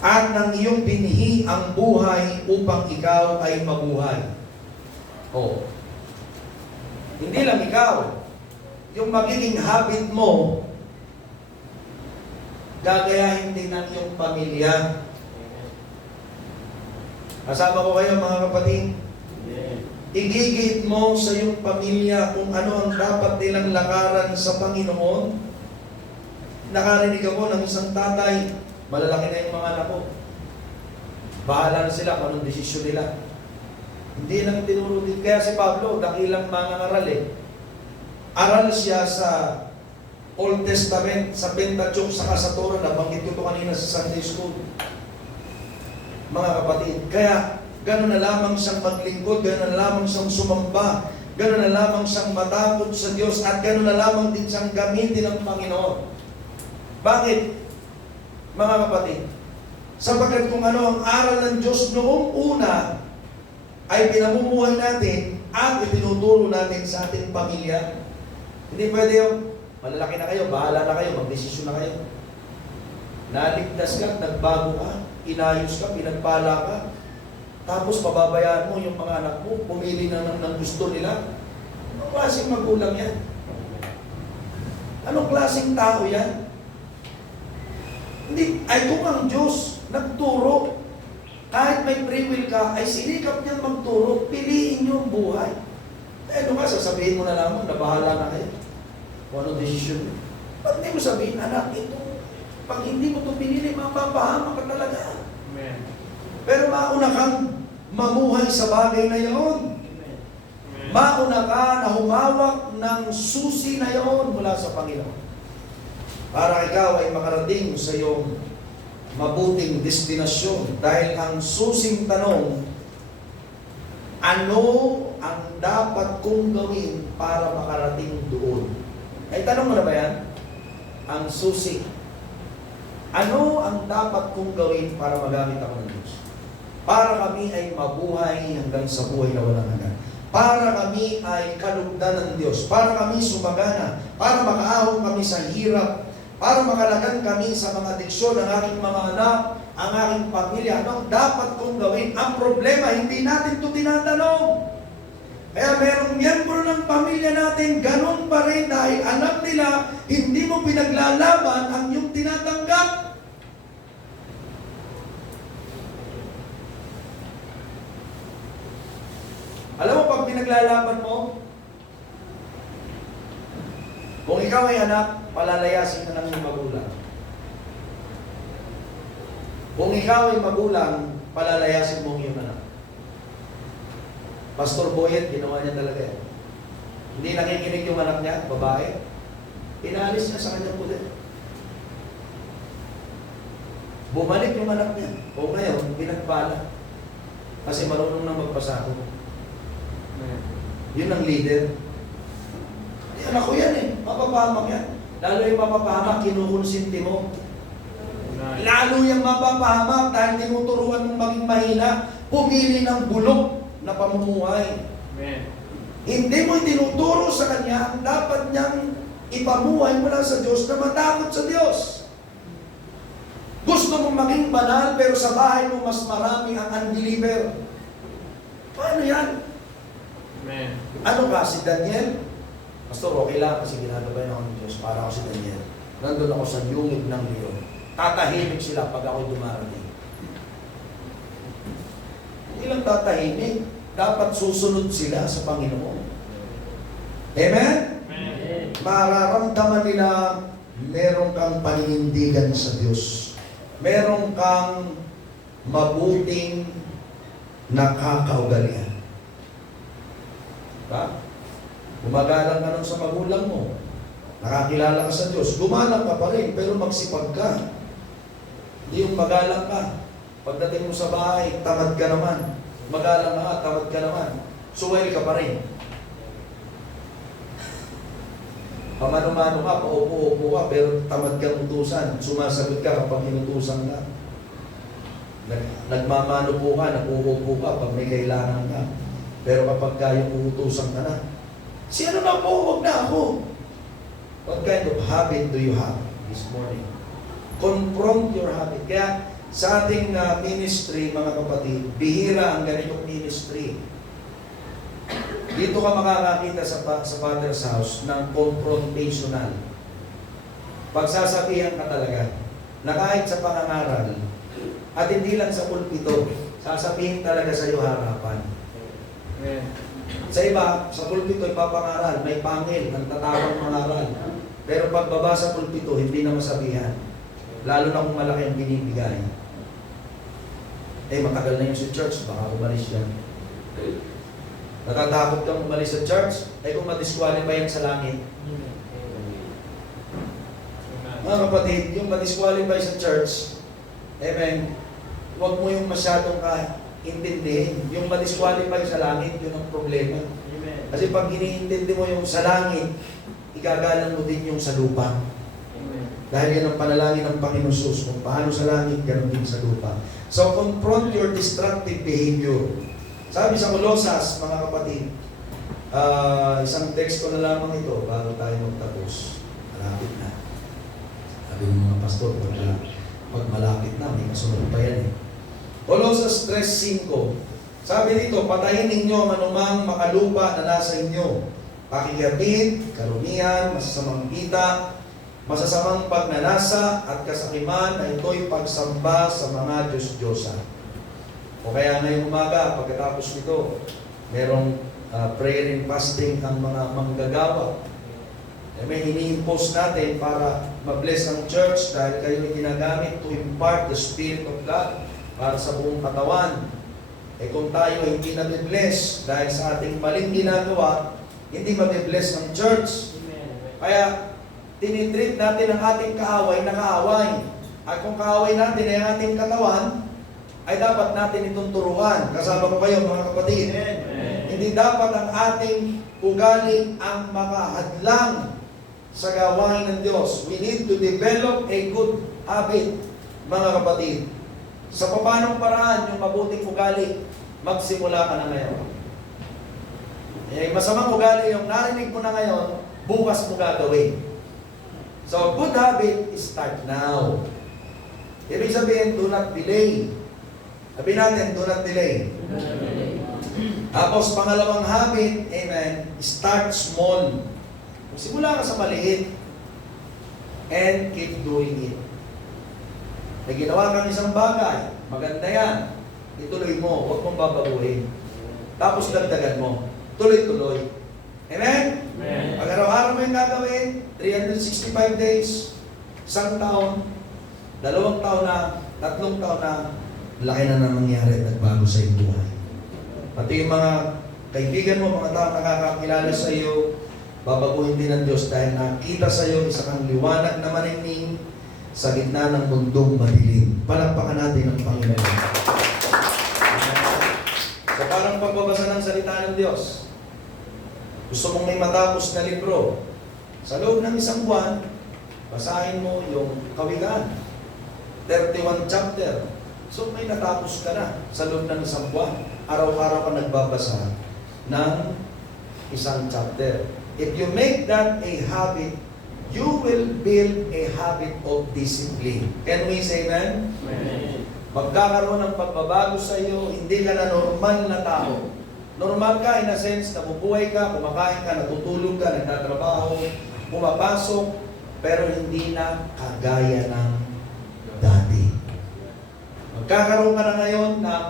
at ng iyong binhi ang buhay upang ikaw ay mabuhay. Oh. Hindi lang ikaw, yung magiging habit mo, gagayahin din ng iyong pamilya. Kasama ko kayo, mga kapatid. Igigit mo sa iyong pamilya kung ano ang dapat nilang lakaran sa Panginoon. Nakarinig ako ng isang tatay, malalaki na yung mga anak ko. Bahala na sila kung anong desisyon nila. Hindi lang tinuro din. Kaya si Pablo, dakilang mangangaral eh. Aral siya sa Old Testament, sa Pentateuch, saka sa Torah, nabanggit ko ito kanina sa Sunday School. Mga kapatid, kaya gano'n na lamang siyang maglingkod, gano'n na lamang siyang sumamba, gano'n na lamang siyang matakot sa Diyos, at gano'n na lamang din siyang gamitin ng Panginoon. Bakit? Mga kapatid, sapagkat kung ano ang aral ng Diyos noong una, ay pinamumuhay natin at itinuturo natin sa ating pamilya. Hindi pwede yung malalaki na kayo, bahala na kayo, magdesisyon na kayo. Naligtas ka, nagbago ka, inayos ka, pinagpala ka, tapos pababayaan mo yung mga anak mo, pumili na ng gusto nila. Anong klaseng magulang yan? Anong klaseng tao yan? Hindi, ay kung ang Diyos nagturo, kahit may free will ka, ay sinikap niyang magturo, piliin niyo ang buhay. Eh, ano nga, sasabihin mo na lamang na bahala na kayo. Kung anong desisyon mo. Ba't hindi mo sabihin, anak, ito, pag hindi mo ito pinili, mapapahama ka talaga. Amen. Pero mauna kang mamuhay sa bagay na yon. Mauna ka na humawak ng susi na yon mula sa Panginoon. Para ikaw ay makarating sa iyong mabuting destinasyon. Dahil ang susing tanong, Ano ang dapat kong gawin para makarating doon? Ay, tanong mo na ba yan? Ang susi. Ano ang dapat kong gawin para magamit ako ng Diyos? Para kami ay mabuhay hanggang sa buhay na walang hanggan. Para kami ay kalugdan ng Diyos. Para kami sumagana. Para makaahon kami sa hirap. Para makalagan kami sa mga diksyon ng aking mga anak, ang aking pamilya. Ano dapat kong gawin? Ang problema, hindi natin ito tinatanong. Kaya merong miyembro ng pamilya natin, ganun pa rin dahil alam nila, hindi mo pinaglalaban ang iyong tinatanggap. Alam mo, pag pinaglalaban mo, kung ikaw ay anak, palalayasin ka ng iyong magulang. Kung ikaw ay magulang, palalayasin mo ang iyong anak. Pastor Boyet, ginawa niya talaga yan. Hindi nakikinig yung anak niya, babae. Pinalis niya sa kanyang pulit. Bumalik yung anak niya. O ngayon, pinagpala. Kasi marunong nang magpasako. Yun ang leader. Anak ko yan eh. Mapapahamak yan. Lalo yung mapapahamak, kinukonsinti mo. Lalo yung mapapahamak dahil tinuturuan mong maging mahina, pumili ng bulok na pamumuhay. Amen. Hindi mo itinuturo sa kanya ang dapat niyang ipamuhay mula sa Diyos na matakot sa Diyos. Gusto mong maging banal pero sa bahay mo mas marami ang unbeliever. Paano yan? Amen. Ano ka, si Daniel? Pastor, okay lang kasi ginagabayan ako ng Diyos para ako si Daniel. Nandun ako sa yungib ng leon. Tatahimik sila pag ako'y dumarating. Hindi lang tatahimik. Dapat susunod sila sa Panginoon. Amen? Amen. Mararamdaman nila meron kang paninindigan sa Diyos. Meron kang mabuting nakakaugalian. Diba? Gumagalang ka nun sa magulang mo. Nakakilala ka sa Diyos. Gumalang ka pa rin, pero magsipag ka. Hindi yung magalang ka. Pagdating mo sa bahay, tamad ka naman. Magalang ka, tamad ka naman. Suwail ka pa rin. Pamano-mano ka, paupo-upo ka, pero tamad kang utusan. Sumasagot ka kapag inutusan ka. Nagmamano po ka, nag-uupo ka pag may kailangan ka. Pero kapag kayong uutusan ka na, si ano na po, huwag na ako. What kind of habit do you have this morning? Confront your habit. Kaya sa ating ministry, mga kapatid, bihira ang ganitong ministry. Dito ka makakakita sa Father's House ng confrontational. Pagsasabihan ka talaga na kahit sa pangangaral, at hindi lang sa pulpito, sasabihin talaga sa iyo harapan. Amen. Sa iba, sa pulpito ipapangaral, may pangil, ang tatawang mangaral. Pero pagbaba sa pulpito, hindi na masabihan. Lalo na kung malaki ang binibigay. Matagal na yun sa church, baka umalis yan. Natatakot kang umalis sa church, kung madisqualify yan sa langit. Mga kapatid, yung madisqualify sa church, amen, huwag mo yung masyadong intindihin. Yung madisqualify sa langit, yun ang problema. Amen. Kasi pag iniintindi mo yung sa langit, igagalang mo din yung sa lupa. Dahil yan ang panalangin ng Panginoon Jesus. Kung paano sa langit, ganoon din sa lupa. So, confront your destructive behavior. Sabi sa Colosas, mga kapatid, isang teksto na lamang ito bago tayo magtapos. Malapit na. Sabi ng mga pastor, pag malapit na, may kasunod pa yan eh. Colosas 3:5. Sabi dito, patayin ninyo ang anumang makalupa na nasa inyo. Pakikapit, karumihan, masasamang kita, masasamang pagnanasa at kasakiman na ito'y pagsamba sa mga Diyos-Diyosan. O kaya ngayong umaga, pagkatapos nito, merong prayer and fasting ang mga manggagawa. May ini-impose natin para ma-bless ang church dahil kayo ay ginagamit to impart the Spirit of God para sa buong katawan. Kung tayo hindi na-bless dahil sa ating maling ginagawa, hindi ma-bless ng church. Kaya, tinitreat natin ang ating kaaway na kaaway. At kung kaaway natin ay ang ating katawan, ay dapat natin itong turuan. Kasama ko kayo mga kapatid. Hindi dapat ang ating ugali ang makahadlang sa gawain ng Diyos. We need to develop a good habit, mga kapatid. Sa papanong paraan yung mabuting ugali, magsimula ka na ngayon. Eh, masamang ugali yung narinig mo na ngayon, bukas mo gagawin. So, good habit is start now. Ibig sabihin, do not delay. Sabihin natin, do not delay. Tapos, pangalawang habit, amen, start small. Simula ka sa maliit and keep doing it. May ginawa kang isang bagay, maganda yan. Ituloy mo, huwag mong babaguhin. Tapos dagdagan mo. Tuloy-tuloy. Amen? Amen. Pag araw-araw mo yung gagawin, 365 days, 1 taon, 2 taon na, 3 taon na, laki na nang nangyari at nagbago sa iyong buhay. Pati yung mga kaibigan mo, mga tao nakakakilala sa iyo, babaguhin din ng Diyos dahil nakita sa iyo isa kang liwanag na maningning sa gitna ng mundong madilim. Palakpakan natin ang Panginoon. So parang pagbabasa ng salita ng Diyos, gusto mong may matapos na libro, sa loob ng isang buwan, basahin mo yung Kawikaan, 31 chapter. So may natapos ka na sa loob ng isang buwan. Araw-araw ka nagbabasa ng isang chapter. If you make that a habit, you will build a habit of discipline. Can we say amen? Amen. Magkakaroon ng pagbabago sa iyo, hindi ka na normal na tao. Normal ka in a sense, nabubuhay ka, kumakain ka, natutulog ka, nagtatrabaho, pumapasok, pero hindi na kagaya ng dati. Magkakaroon ka na ngayon ng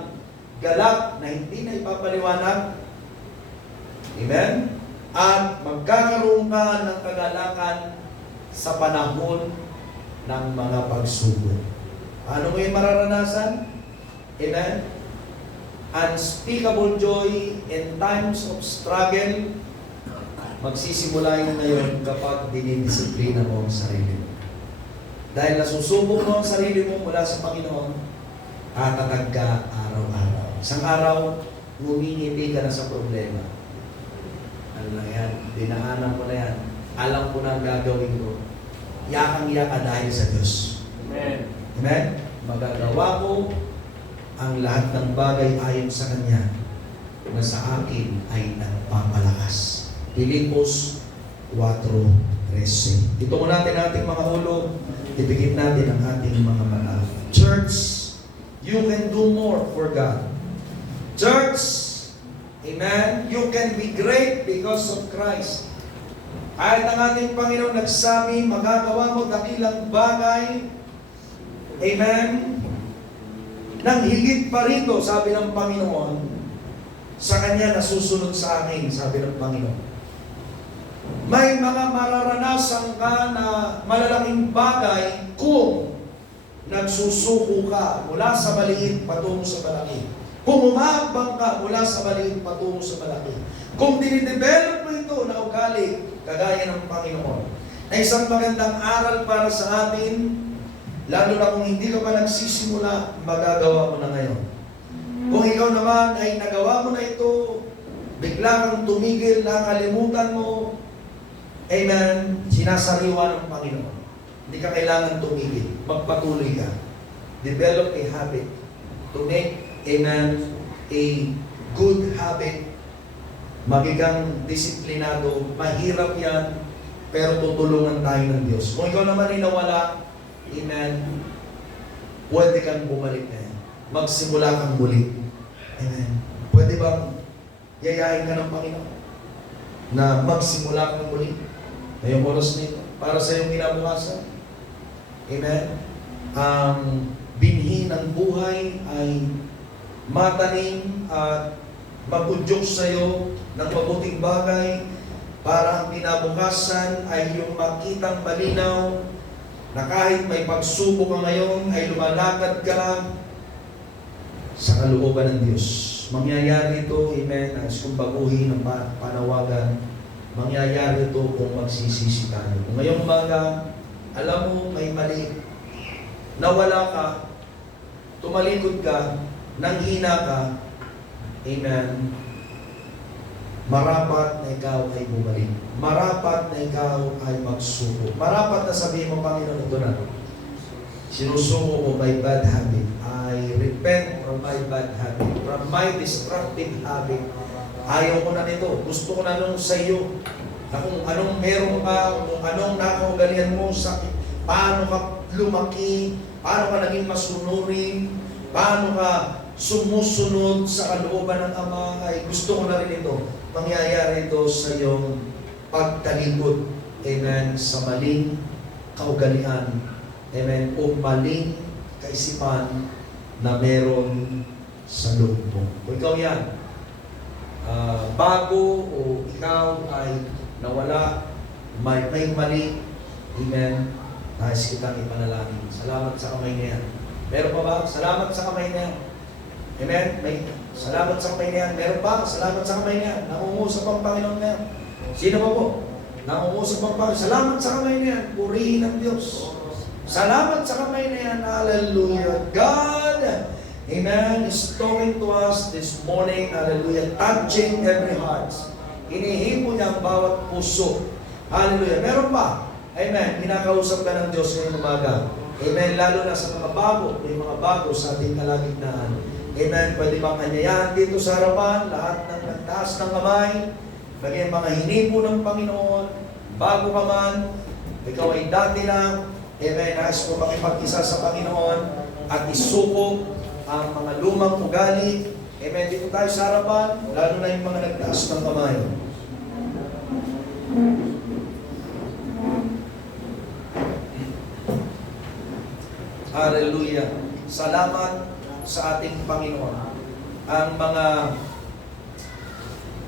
galak na hindi na ipapaliwanag. Amen? At magkakaroon ka ng kagalakan sa panahon ng mga pagsubok. Ano mo yung mararanasan? Amen? Unspeakable joy in times of struggle, magsisimula yun ngayon kapag dinidisiplina mo ang sarili mo. Dahil nasusubok mo ang sarili mo mula sa Panginoon, tatatag ka araw-araw. Isang araw, ngumingiti ka na sa problema. Ano lang yan, dinaanan ko na yan. Alam ko na ang gagawin ko. Yakang-yak ka dahil sa Diyos. Amen. Amen? Magagawa ko ang lahat ng bagay ayon sa Kanya na sa akin ay nagpapalakas. Pilipos 4:13. Ito mo natin ating mga ulo, ibigit natin ang ating mga mata. Church, you can do more for God. Church, amen, you can be great because of Christ. Kahit ang ating Panginoon nagsabi, magagawa mo dakilang bagay, amen, nang higit pa rito, sabi ng Panginoon, sa Kanya nasusunod sa akin, sabi ng Panginoon. May mga mararanasan ka na malalaking bagay kung nagsusuko ka mula sa maliit patungo sa malaki. Kung umabang ka mula sa maliit patungo sa malaki. Kung dinidevelop mo ito na ugali, kagaya ng Panginoon, na isang magandang aral para sa atin, lalo na kung hindi ka pa nagsisimula, magagawa mo na ngayon. Kung ikaw naman ay nagawa mo na ito, bigla kang tumigil, nakalimutan mo, amen, sinasariwa ng Panginoon. Hindi ka kailangan tumigil, magpatuloy ka. Develop a habit to make, amen, a good habit. Magiging disiplinado, mahirap yan, pero tutulungan tayo ng Diyos. Kung ikaw naman ay nawala, amen, pwede kang bumalik na yan. Magsimula kang muli. Amen. Pwede bang yayain ka ng Panginoon na magsimula kang muli ngayong oras nito para sa iyong kinabukasan? Amen. Ang binhi ng buhay ay matanim at mag-udyok sa iyo ng mabuting bagay para ang kinabukasan ay yung makitang malinaw na kahit may pagsubok ka ngayon, ay lumalakad ka sa kalooban ng Diyos. Mangyayari ito, amen, as kung baguhin ng panawagan, mangyayari ito kung magsisisi tayo. Kung ngayong umaga, alam mo, may mali, nawala ka, tumalikod ka, nanghina ka, amen, marapat na ikaw ay bumalik. Marapat na ikaw ay magsuko. Marapat na sabihin mo, Panginoon, ito na. Sinusuko ko my bad habit. I repent from my bad habit, from my destructive habit. Ayaw ko na nito. Gusto ko na nung sa iyo. Na kung anong meron ka, kung anong nakaugalian mo, paano ka lumaki, paano ka naging masunurin, paano ka sumusunod sa kalooban ng Ama, ay gusto ko na rin ito. Mangyayari ito sa iyong pagtalikod. Amen. Sa maling kaugalian. Amen. O maling kaisipan na meron sa loob mo. Kung ikaw yan, bago o ikaw ay nawala, may mali, amen, nais kitang ipanalangin. Salamat sa kamay na yan. Meron pa ba? Salamat sa kamay na yan. Amen? May salamat sa kamay na yan. Meron pa? Salamat sa kamay na yan. Nangungusap ang Panginoon na yan. Sino pa po? Nangungusap ang Panginoon. Salamat sa kamay na yan. Purihin ang Diyos. Salamat sa kamay na yan. Hallelujah. God, amen, is talking to us this morning. Hallelujah. Touching every heart. Hinihipo niya ang bawat puso. Hallelujah. Meron pa? Amen. Kinakausap ka ng Diyos ngayong umaga. Amen. Lalo na sa mga bago. May mga bago sa ating kalagitnaan. Amen. Pwede bang anyayahan dito sa harapan, lahat ng nagtaas ng kamay, maging mga hinipo ng Panginoon, bago ka man, ikaw ay dati lang, amen, nais mo makipag-isa sa Panginoon at isuko ang mga lumang ugali. Amen. Dito tayo sa harapan, lalo na yung mga nagtaas ng kamay. Hallelujah. Salamat sa ating Panginoon. Ang mga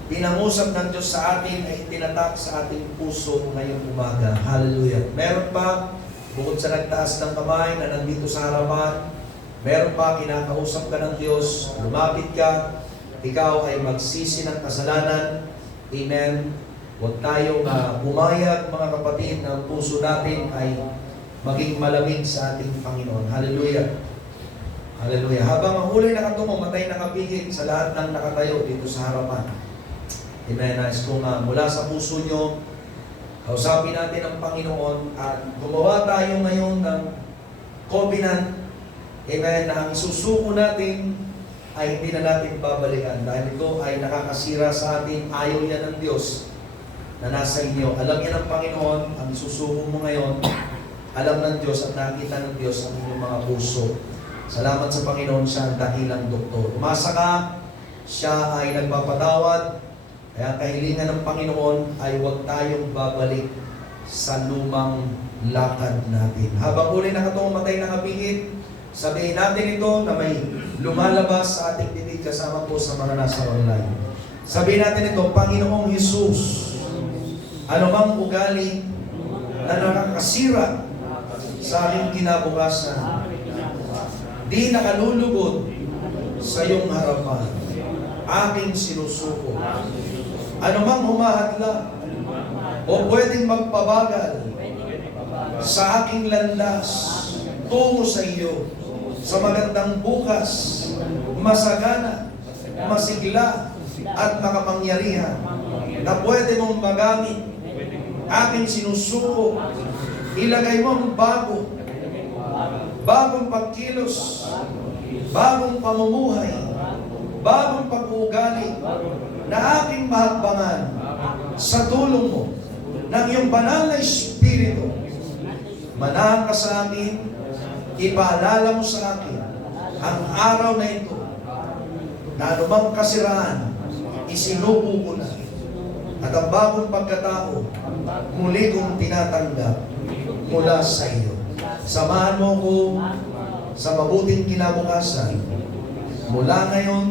pinangusap ng Diyos sa atin ay tinatak sa ating puso ngayong umaga. Hallelujah. Meron pa, bukod sa nagtaas ng kamay na nandito sa harapan, meron pa, kinakausap ka ng Diyos, lumapit ka, ikaw ay magsisi ng kasalanan. Amen. Huwag tayong pumayag, mga kapatid, na ang puso natin ay maging malamig sa ating Panginoon. Hallelujah. Hallelujah. Habang ang huli nakatungo, matay nakapigil sa lahat ng nakatayo dito sa harapan. Amen. Nais ko nga mula sa puso nyo, kausapin natin ang Panginoon at gumawa tayo ngayon ng covenant. Amen. Na ang isusuko natin ay hindi na natin babalikan. Dahil ito ay nakakasira sa atin. Ayaw yan ng Diyos na nasa inyo. Alam yan ng Panginoon, ang isusuko mo ngayon, alam ng Diyos at nakita ng Diyos ang inyong mga puso. Salamat sa Panginoon, siya ang dakilang doktor. Umasa ka, siya ay nagpapatawad. Kaya kahilingan ng Panginoon ay huwag tayong babalik sa lumang lakad natin. Habang uli nakatungo, matay nakapigit, sabihin natin ito na may lumalabas sa ating bibig kasama po sa mga nasa online. Sabihin natin ito, Panginoong Hesus, ano bang ugali na nakakasira sa aking kinabukasan, di nakalulugod sa iyong harapan, aking sinusuko. Ano mang humahadla o pwedeng magpabagal sa aking landas tungo sa iyo, sa magandang bukas, masagana, masigla, at makapangyarihan, na pwede mong magamit, aking sinusuko. Ilagay mo ang bagong pagkilos, bagong pamumuhay, bagong pag-uugali na aking mahakbangan sa tulong mo ng iyong banal na Espiritu. Manahan ka sa akin, ipaalala mo sa akin ang araw na ito na anumang kasiraan, isinubo ko na. At ang bagong pagkatao, muli kong tinatanggap mula sa iyo. Samahan mo ko sa mabuting kinabukasan. Mula ngayon,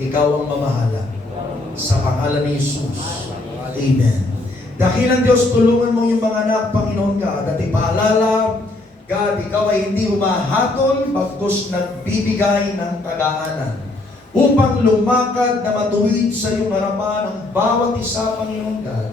ikaw ang mamahala. Sa pangalan ni Jesus. Amen. Dakilang Diyos, tulungan mo yung mga anak, Panginoon God, at ipaalala, God, ikaw ay hindi humahatol, bagkus nagbibigay ng kagaanan upang lumakad na matuwid sa iyong harapan ang bawat isa, Panginoon God,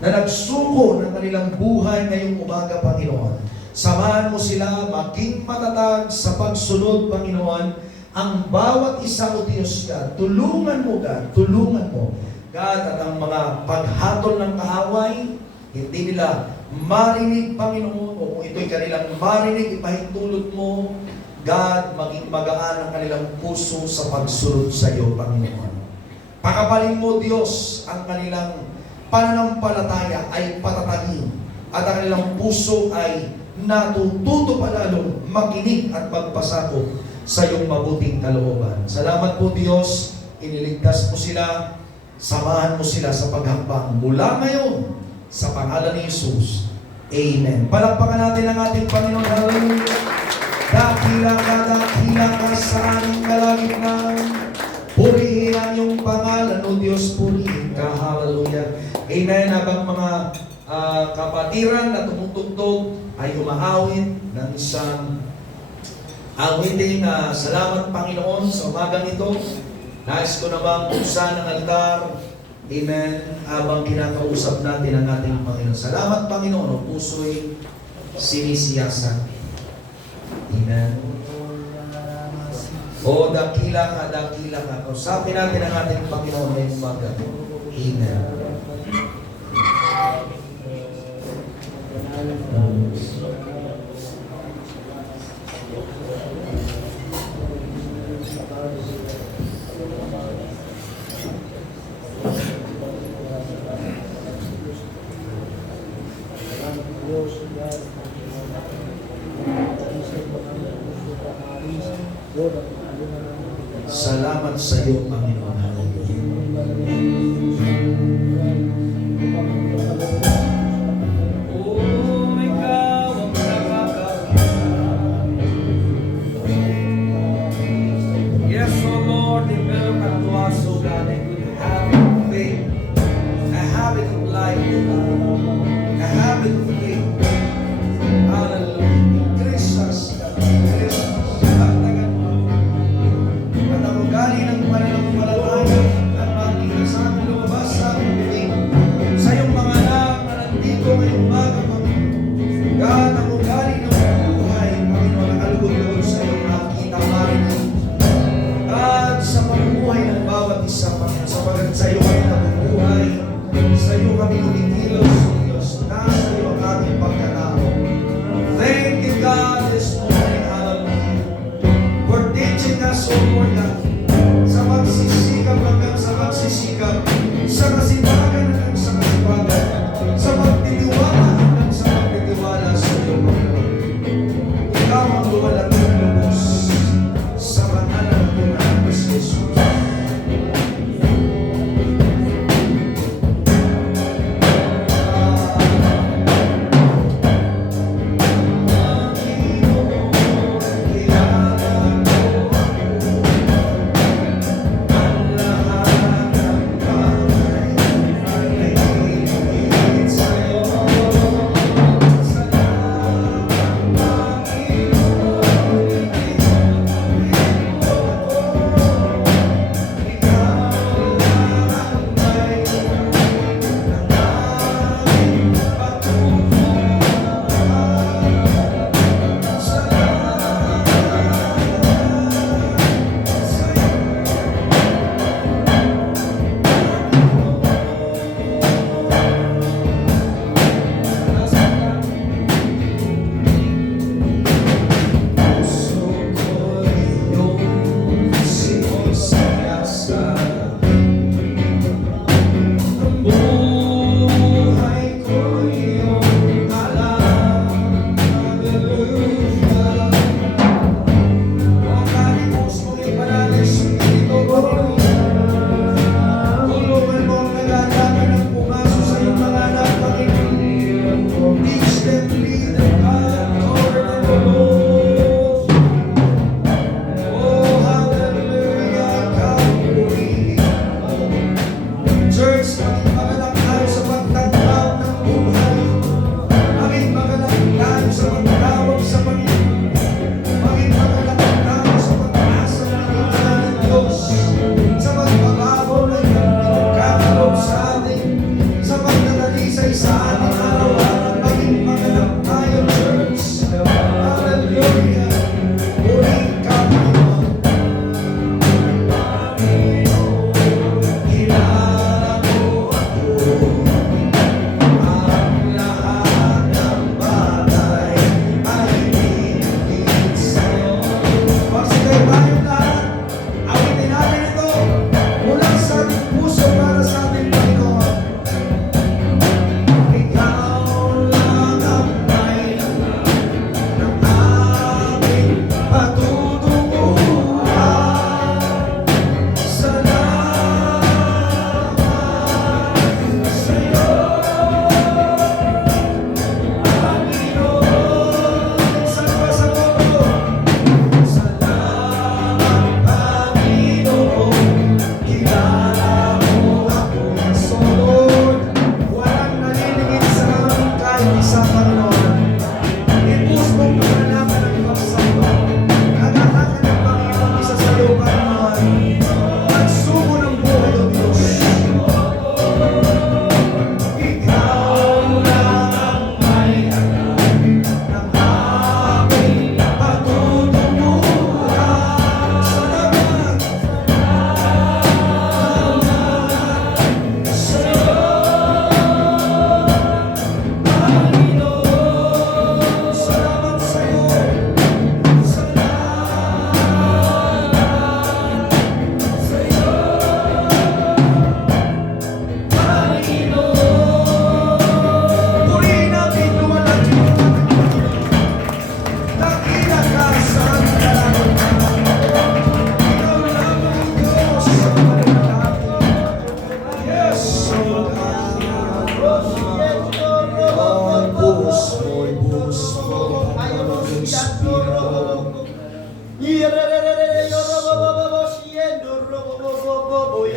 na nagsuko ng kanilang buhay ngayong umaga, Panginoon. Samahan mo sila maging matatag sa pagsunod, Panginoon. Ang bawat isa, O Diyos God, tulungan mo, God, tulungan mo. God, at ang mga paghatol ng kaaway, hindi nila marinig, Panginoon, o kung ito'y kanilang marinig, ipahintulot mo, God, maging magaan ang kanilang puso sa pagsunod sa iyo, Panginoon. Pakabalin mo, Diyos, ang kanilang pananampalataya ay patatagin at ang kanilang puso ay natututo pa lalong makinig at magpasakop sa iyong mabuting kalooban. Salamat po, Diyos, iniligtas mo sila, samahan mo sila sa paghakbang mula ngayon sa pangalan ni Jesus. Amen. Palakpakan natin ang ating Panginoon. Hallelujah. Dakila ka sa aming kalagitnaan. Purihin ang iyong pangalan, O Diyos, purihin ka. Hallelujah. Amen. Habang mga kapatiran na tumutugtog ay umaawit ng isang awiting salamat, Panginoon, sa umagang ito. Nais ko namang buksan ang altar. Amen. Habang kinakausap natin ang ating Panginoon. Salamat, Panginoon. O puso'y sinisiyasan. Amen. O dakila ka. Kausapin natin ang ating Panginoon ngayong umaga. Amen. Salamat sa iyo, Panginoon. Oh, ikaw ang nakakakita. Yes, oh Lord, develop unto us, oh God, a good habit of faith, a habit of life, oh God, a habit of faith. Hallelujah. Increase us, God. Increase us. At ang ugali ng pananampalataya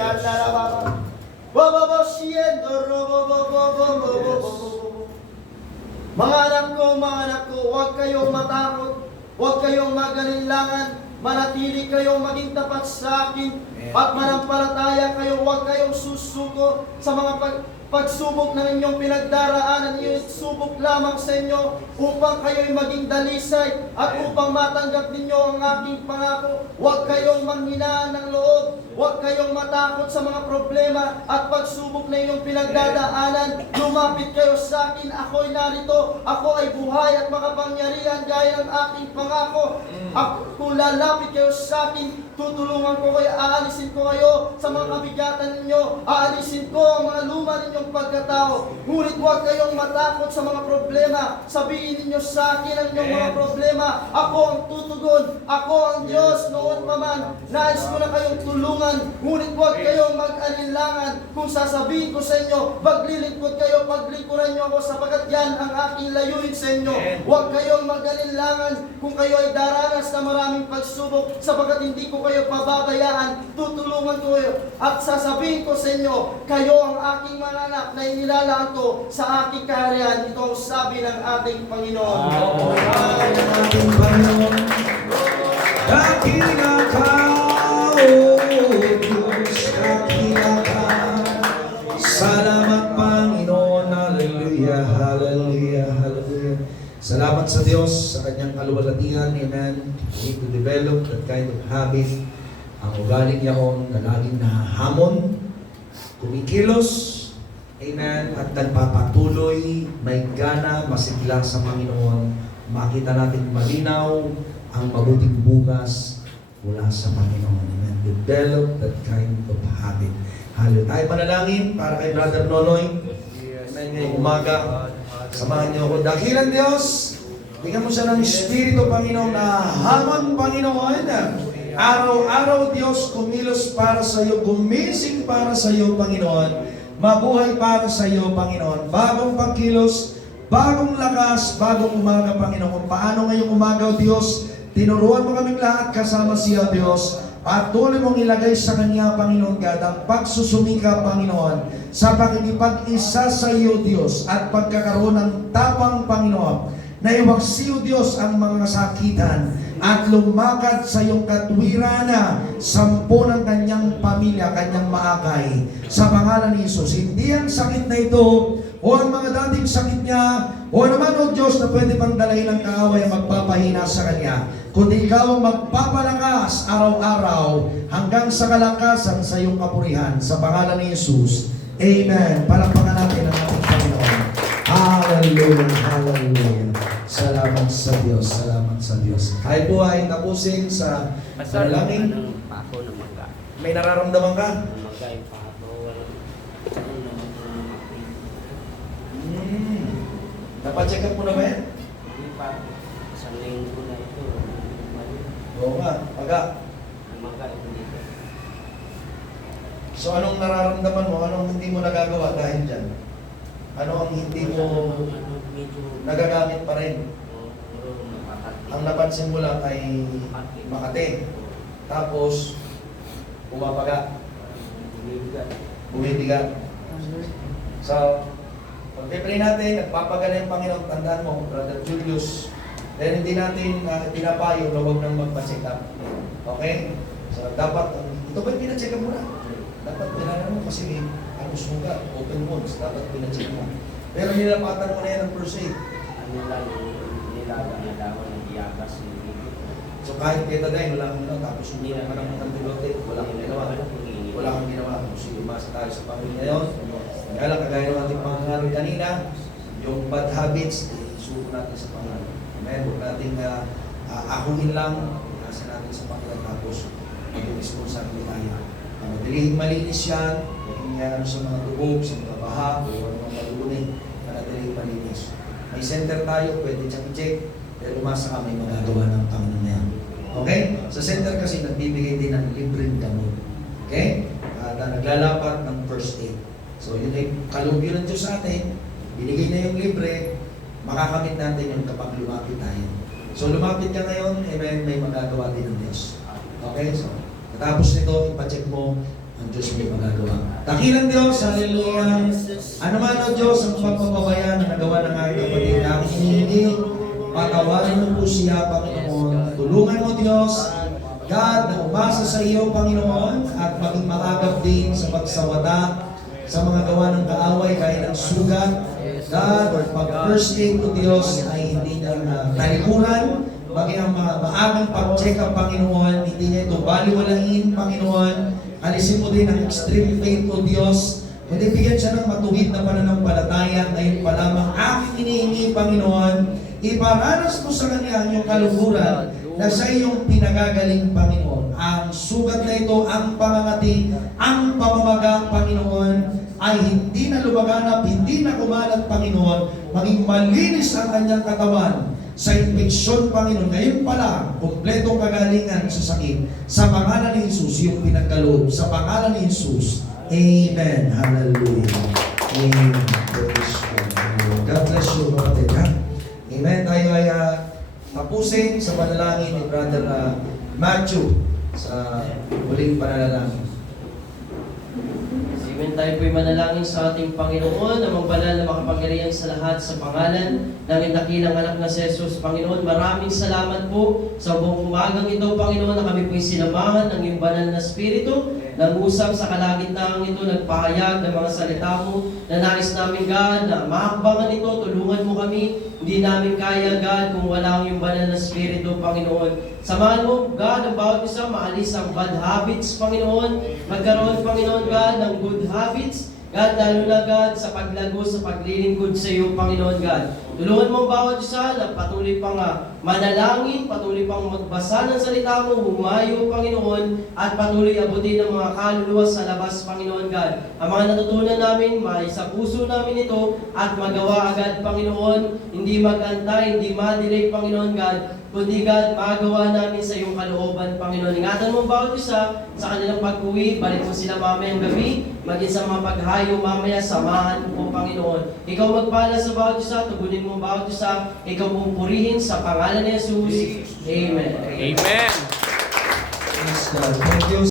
Mga anak ko, huwag kayong matakot, huwag kayong magalinlangan, manatili kayong maging tapat sa akin, at manampalataya kayo, huwag kayong susuko sa mga pagsubok ng inyong pinagdaraanan. Iyon subok lamang sa inyo upang kayo'y maging dalisay at upang matanggap ninyo ang aking pangako. Huwag kayong manghinaan ng loob, huwag kayong matakot sa mga problema at pagsubok na inyong pinagdadaanan. Lumapit kayo sa akin, ako'y narito, ako ay buhay at makapangyarihan gaya ng aking pangako. Kung lalapit kayo sa akin, tutulungan ko kayo, aalisin ko kayo sa mga kabigatan ninyo, aalisin ko ang mga luma ninyong pagkatao. Ngunit huwag kayong matakot sa mga problema. Sabihin ninyo sa akin ang inyong mga problema. Ako ang tutugon, ako ang Diyos noon pa man. Nais ko na kayong tulungan, ngunit huwag kayong mag-alinlangan. Kung sasabihin ko sa inyo, maglilingkod kayo, paglingkuran nyo ako, sapagkat yan ang aking layunin sa inyo. Huwag kayong mag-alinlangan kung kayo ay daranas na maraming pagsubok, sapagkat hindi ko kayo pababayaan, tutulungan ko kayo, at sasabihin ko sa inyo, kayo ang aking mga anak na inilalaan ko sa aking kaharian. Ito ang sabi ng ating Panginoon. Ang ating Panginoon, dakila ka, O Diyos, dakila ka. Salamat Panginoon, hallelujah, hallelujah, hallelujah. Salamat sa Diyos sa kanyang kaluwalhatian. Amen. We need to develop that kind of habit. Ang ugaling yaon na laging nahahamon, kumikilos, amen, at nagpapatuloy, may gana, masigla sa Panginoon. Makita natin malinaw ang mabuting bukas mula sa Panginoon. Amen. Develop that kind of habit. Hallelujah. Tayo manalangin para kay Brother Nonoy. Amen. Ngayong umaga, samahan niyo ako. Dakilan Diyos, bigyan mo siya ng Espiritu, Panginoon, na hamon, Panginoon. Araw-araw, Diyos, kumilos para sa iyo, gumising para sa iyo, Panginoon. Mabuhay para sa iyo, Panginoon. Bagong pagkilos, bagong lakas, bagong umaga, Panginoon. Paano ngayong umaga, Diyos? Tinuruan mo kaming lahat kasama siya, Diyos. Patuloy mong ilagay sa Kanya, Panginoon God, ang pagsusumika, Panginoon, sa pakikipag-isa sa iyo, Diyos, at pagkakaroon ng tapang, Panginoon, na iwaksiw, Diyos, ang mga kasakitan at lumakad sa iyong katwiran na sampo ng kanyang pamilya, kanyang maakay. Sa pangalan ni Jesus, hindi ang sakit na ito o ang mga dating sakit niya o naman, O Diyos, na pwede pang dalahin ng kaaway ang magpapahina sa kanya, kundi ikaw ang magpapalakas araw-araw hanggang sa kalakasan sa iyong kapurihan. Sa pangalan ni Jesus, Amen. Palakpakan natin ang ating Panginoon. Hallelujah, hallelujah. Salamat sa Diyos, salamat sa Diyos. Tayo po ay tapusin sa panalangin. Pako na mangga. May nararamdaman ka? Mangga yung pako. Napacheck up mo na ba yan? Hindi pa. Isang linggo na ito. Oo nga, paga. Mangga ito dito. So anong nararamdaman mo? Anong hindi mo nagagawa dahil dyan? Ano ang hindi mo nagagamit pa rin? Ang napansin mo lang ay Makati. Tapos, pumapaga. Bumibigat. So, pag-pray natin, nagpapagana yung Panginoon, tandaan mo, Brother Julius, dahil hindi natin pinapayo na huwag nang magpa-check up. Okay? So, dapat, ito ba pina-check up mo na? Dapat pinanaan mo kasi ano sugat, open wounds, dapat pina-check mo. Pero nilapatan mo na yan ng first aid. Ano lang, nilalaman ng diagas. So kahit betadine, wala kang ginawa, tapos hindi na ng antibiotic, wala kang ginawa. Wala kang ginawa. Kasi umasa tayo sa Panginoon ngayon. Kaya lang, kagaya ng ating pangangaral kanina, yung bad habits, isuko natin sa Panginoon. Amen? Huwag natin ahuhin lang, nasa natin sa Panginoon, tapos maging responsable tayo. Madalihing malinis yan, huwag nangyayari sa mga tubog, sa mga baha, o mga malulunay, madalihing malinis. May center tayo, pwede check-check, pero umasa ka may magagawa ng Panginoon na yan. Okay? Sa center kasi nagbibigay din ng libreng gamot. Okay? At naglalapat ng first aid. So yun ay kalubyo ng Diyos sa atin, binigay na yung libre, makakamit natin yung kapag lumapit tayo. So lumapit ka ngayon, amen, may magagawa din ng Diyos. Okay? So, tapos nito, ipacheck mo ang Diyos may magagawa. Dakilang Diyos, hallelujah. Ano man o Diyos ang pagpapabayan na nagawa ng aking kapatid na aking hinihingi, patawarin mo po siya, Panginoon. Tulungan mo Diyos, God, na umasa sa iyo, Panginoon, at maging maagap din sa pagsawata sa mga gawa ng kaaway gaya ng sugat. God, pag first aid o Diyos ay hindi niya talikuran, maging ang mga maagang pag-check up, Panginoon, hindi niya ito baliwalain, Panginoon. Alisin mo din ang extreme faith o Diyos. Kundi bigyan siya ng matuwid na pananampalataya. Ngayon pa lamang aking hinihingi, Panginoon, iparanas mo sa kanya ang iyong kaluguran na sa iyong pinagagaling, Panginoon. Ang sugat na ito, ang pangangati, ang pamamaga, Panginoon, ay hindi na lumaganap, hindi na kumalat, Panginoon. Maging malinis ang kanyang katawan sa infeksyon, Panginoon. Ngayon pala, kumpletong kagalingan sa sakit. Sa pangalan ni Jesus, yung pinagkaloob. Sa pangalan ni Jesus. Amen. Hallelujah. Amen. Praise God. God bless you, kapatid. Ha? Amen. Tayo ay tapusin sa panalangin ni Brother Matthew sa huling panalangin. Amen. Tayo po'y manalangin sa ating Panginoon na magbanal na makapangyarihan sa lahat sa pangalan ng dakilang anak na si Jesus. Panginoon, maraming salamat po sa buong umagang ito, Panginoon, na kami po'y sinamahan ng iyong banal na Espiritu, nag-usap sa kalagitnaan ito, nagpahayag ng mga salita mo na nais namin, God, na mahakbangan ito, tulungan mo kami. Hindi namin kaya, God, kung wala ang iyong banal na Espiritu, Panginoon. Samahan mo, God, ang bawat isa, maalis ang bad habits, Panginoon. Magkaroon, Panginoon, God, ng good habits. God, lalo na, God, sa paglago, sa paglilingkod sa iyo, Panginoon, God. Tulungan mo ang bawat isa na patuloy pang manalangin, patuloy pang magbasa ng salita mo, humayo, Panginoon, at patuloy abutin ng mga kaluluwa sa labas, Panginoon, God. Ang mga natutunan namin, may sa puso namin ito, at magawa agad, Panginoon, hindi mag-antay, hindi ma-delay, Panginoon, God, kundi God, magawa namin sa iyong kalooban, Panginoon. Ingatan mo ang bawat isa sa kanilang pag-uwi, balik mo sila mamayang gabi, maging sa mga paghayo mamaya, samahan mo po, Panginoon. Ikaw magpala sa bawat isa, tugunin mo ang bawat isa, ikaw mong purihin sa pangalan ni Jesus. Amen. Amen. Praise God. Thank you.